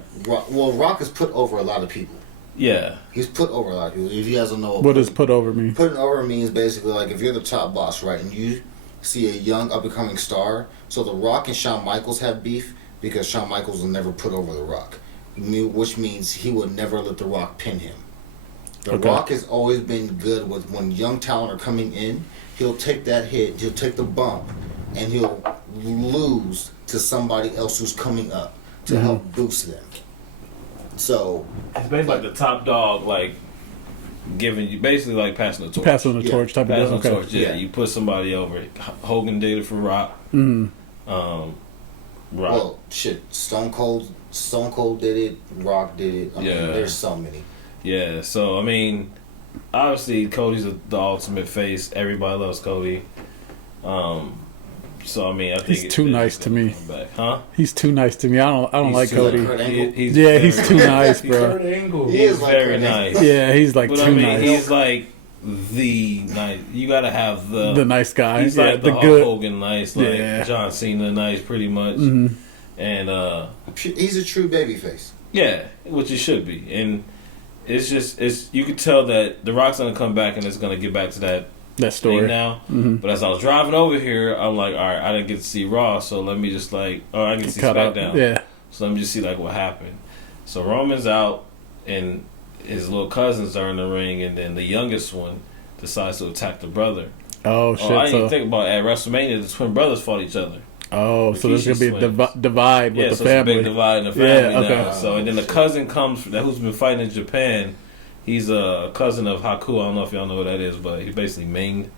Well, Rock has put over a lot of people. Yeah. He's put over a lot of people. If you guys don't know... What does put over mean? Putting over means basically like if you're the top boss, right, and you see a young up-and-coming star. So The Rock and Shawn Michaels have beef because Shawn Michaels will never put over The Rock, which means he will never let The Rock pin him. The Rock has always been good with when young talent are coming in, he'll take that hit, he'll take the bump, and he'll lose to somebody else who's coming up to help boost them. So it's basically like the top dog, like giving you basically like passing the torch. Passing the torch type of passing deal. the torch. Yeah, you put somebody over. Hogan did it for Rock. Rock. Well, shit. Stone Cold did it. Rock did it. I mean, there's so many. Yeah. So I mean, obviously Cody's the ultimate face. Everybody loves Cody. So I mean, I think he's too nice to me. Huh? He's too nice to me. I don't like Cody. He's too nice, bro. He is very nice. Yeah, he's like too nice. He's like the nice. You gotta have the nice guy. He's like the Hulk Hogan nice, like John Cena nice, pretty much. And he's a true babyface. Yeah, which he should be. And it's you could tell that The Rock's gonna come back and it's gonna get back to that that story now. But as I was driving over here, I'm like, all right, I didn't get to see Raw, so let me just I get to see SmackDown. Yeah. So let me just see like what happened. So Roman's out, and his little cousins are in the ring, and then the youngest one decides to attack the brother. Oh shit! I didn't even think about it. At WrestleMania, the twin brothers fought each other. Oh, so there's gonna be a divide with the so family. It's a big divide in the family okay. now. So and then the cousin comes who's been fighting in Japan. He's a cousin of Haku. I don't know if y'all know what that is, but he basically minged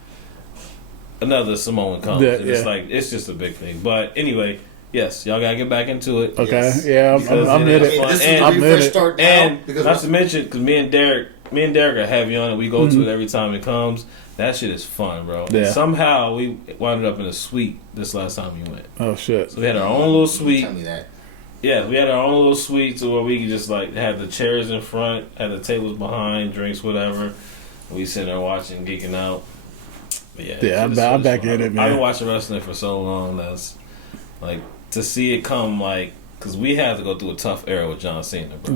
another Samoan comes. It's just a big thing. But anyway, yes, y'all gotta get back into it. Okay, yes. Yeah, I'm in it. I'm in it. And not to mention, because me and Derek are heavy on it. We go to it every time it comes. That shit is fun, bro. Yeah. And somehow we wound up in a suite this last time we went. Oh shit! So we had our own little suite. Tell me that. Yeah, we had our own little suite to where we could just have the chairs in front, had the tables behind, drinks, whatever. We sitting there watching, geeking out. But I'm back in it, man. I've been watching wrestling for so long. That's to see it come because we had to go through a tough era with John Cena, bro.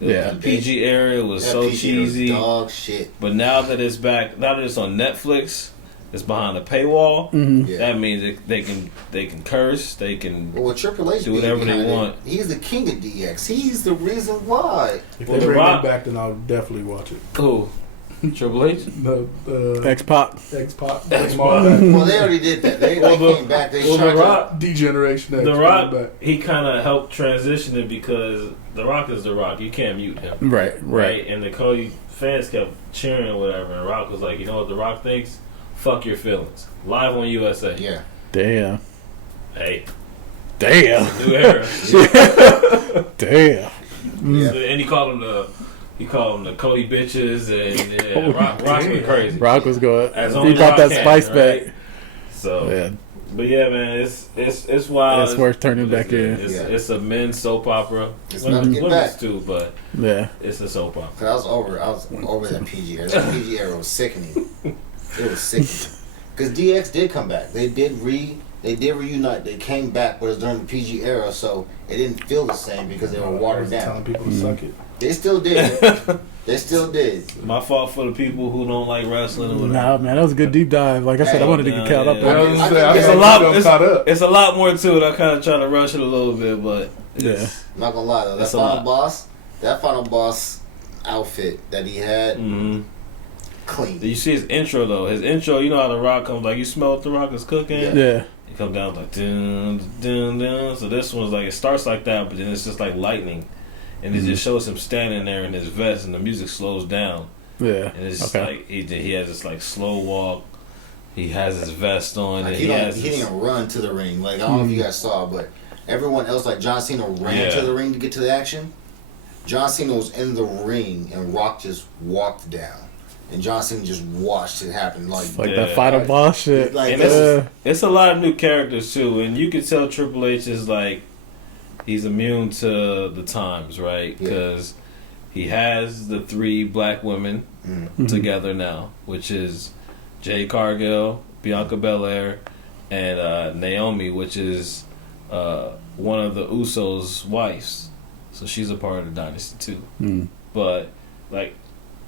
The PG era was so PG cheesy. Dog shit. But now that it's back, now that it's on Netflix, it's behind a paywall. That means they can curse, they can Triple H do whatever they want. He's the king of DX. He's the reason why. If they bring him back, then I'll definitely watch it. Who? Triple H? The X-Pac. X-Pac. Well, they already did that. They came back. They tried The Rock, degeneration. The Rock, he kind of helped transition it because The Rock is The Rock. You can't mute him. Right. And the Cody fans kept cheering or whatever, and Rock was like, you know what The Rock thinks? Fuck your feelings. Live on USA. Yeah. Damn. Hey. Damn. New era. Damn. Yeah. And he called him the Cody bitches, and Rock went crazy. Rock was good. He got that spice back. So, but yeah, man, it's wild. It's worth turning back in. It's a men's soap opera. It's not to get back too, but it's a soap opera. Cause I was over that PG era. That PG era was sickening. It was sickening. Because DX did come back. They did reunite. They came back, but it was during the PG era, so it didn't feel the same because they were watered down. Telling people to suck it. They still did. They still did. My fault for the people who don't like wrestling or whatever. Nah, man, that was a good deep dive. Like I said, I wanted to get caught up. It's a lot more to it. I kind of try to rush it a little bit, but I'm not gonna lie though. That final boss outfit that he had, clean. Did you see his intro though? His intro, you know how The Rock comes you smell what The Rock is cooking? Yeah. He comes down dun dun dun. So this one's it starts like that, but then it's just like lightning. And it just shows him standing there in his vest, and the music slows down. Yeah. And it's just he has this slow walk. He has his vest on. And he didn't run to the ring. I don't know if you guys saw, but everyone else, John Cena ran to the ring to get to the action. John Cena was in the ring, and Rock just walked down. And John Cena just watched it happen. That final boss shit. It's a lot of new characters, too. And you can tell Triple H is he's immune to the times, right? Because he has the 3 black women together now, which is Jade Cargill, Bianca Belair, and Naomi, which is one of the Usos' wives. So she's a part of the dynasty too. But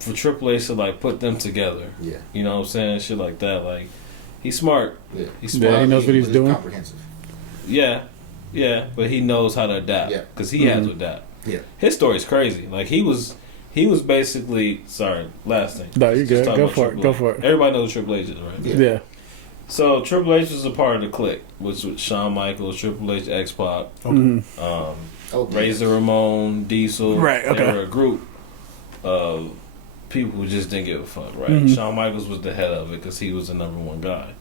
for Triple H to put them together, you know what I'm saying? Shit like that. He's smart. Yeah. He's smart. Yeah, he knows what he's doing. Comprehensive. Yeah, but he knows how to adapt because he has to adapt. Yeah, his story's crazy. He was basically last thing. No, you good. Go for it. Everybody knows Triple H is, right? Yeah. So Triple H was a part of the clique, which was Shawn Michaels, Triple H, X-Pac, Razor Ramon, Diesel. Right. Okay. They were a group of people who just didn't give a fuck. Right. Shawn Michaels was the head of it because he was the number one guy.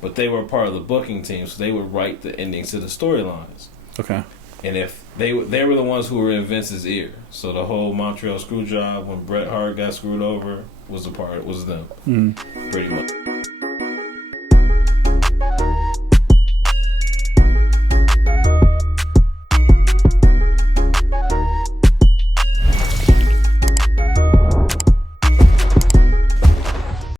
But they were part of the booking team, so they would write the endings to the storylines. Okay. And if they were the ones who were in Vince's ear, so the whole Montreal Screwjob when Bret Hart got screwed over was them, pretty much.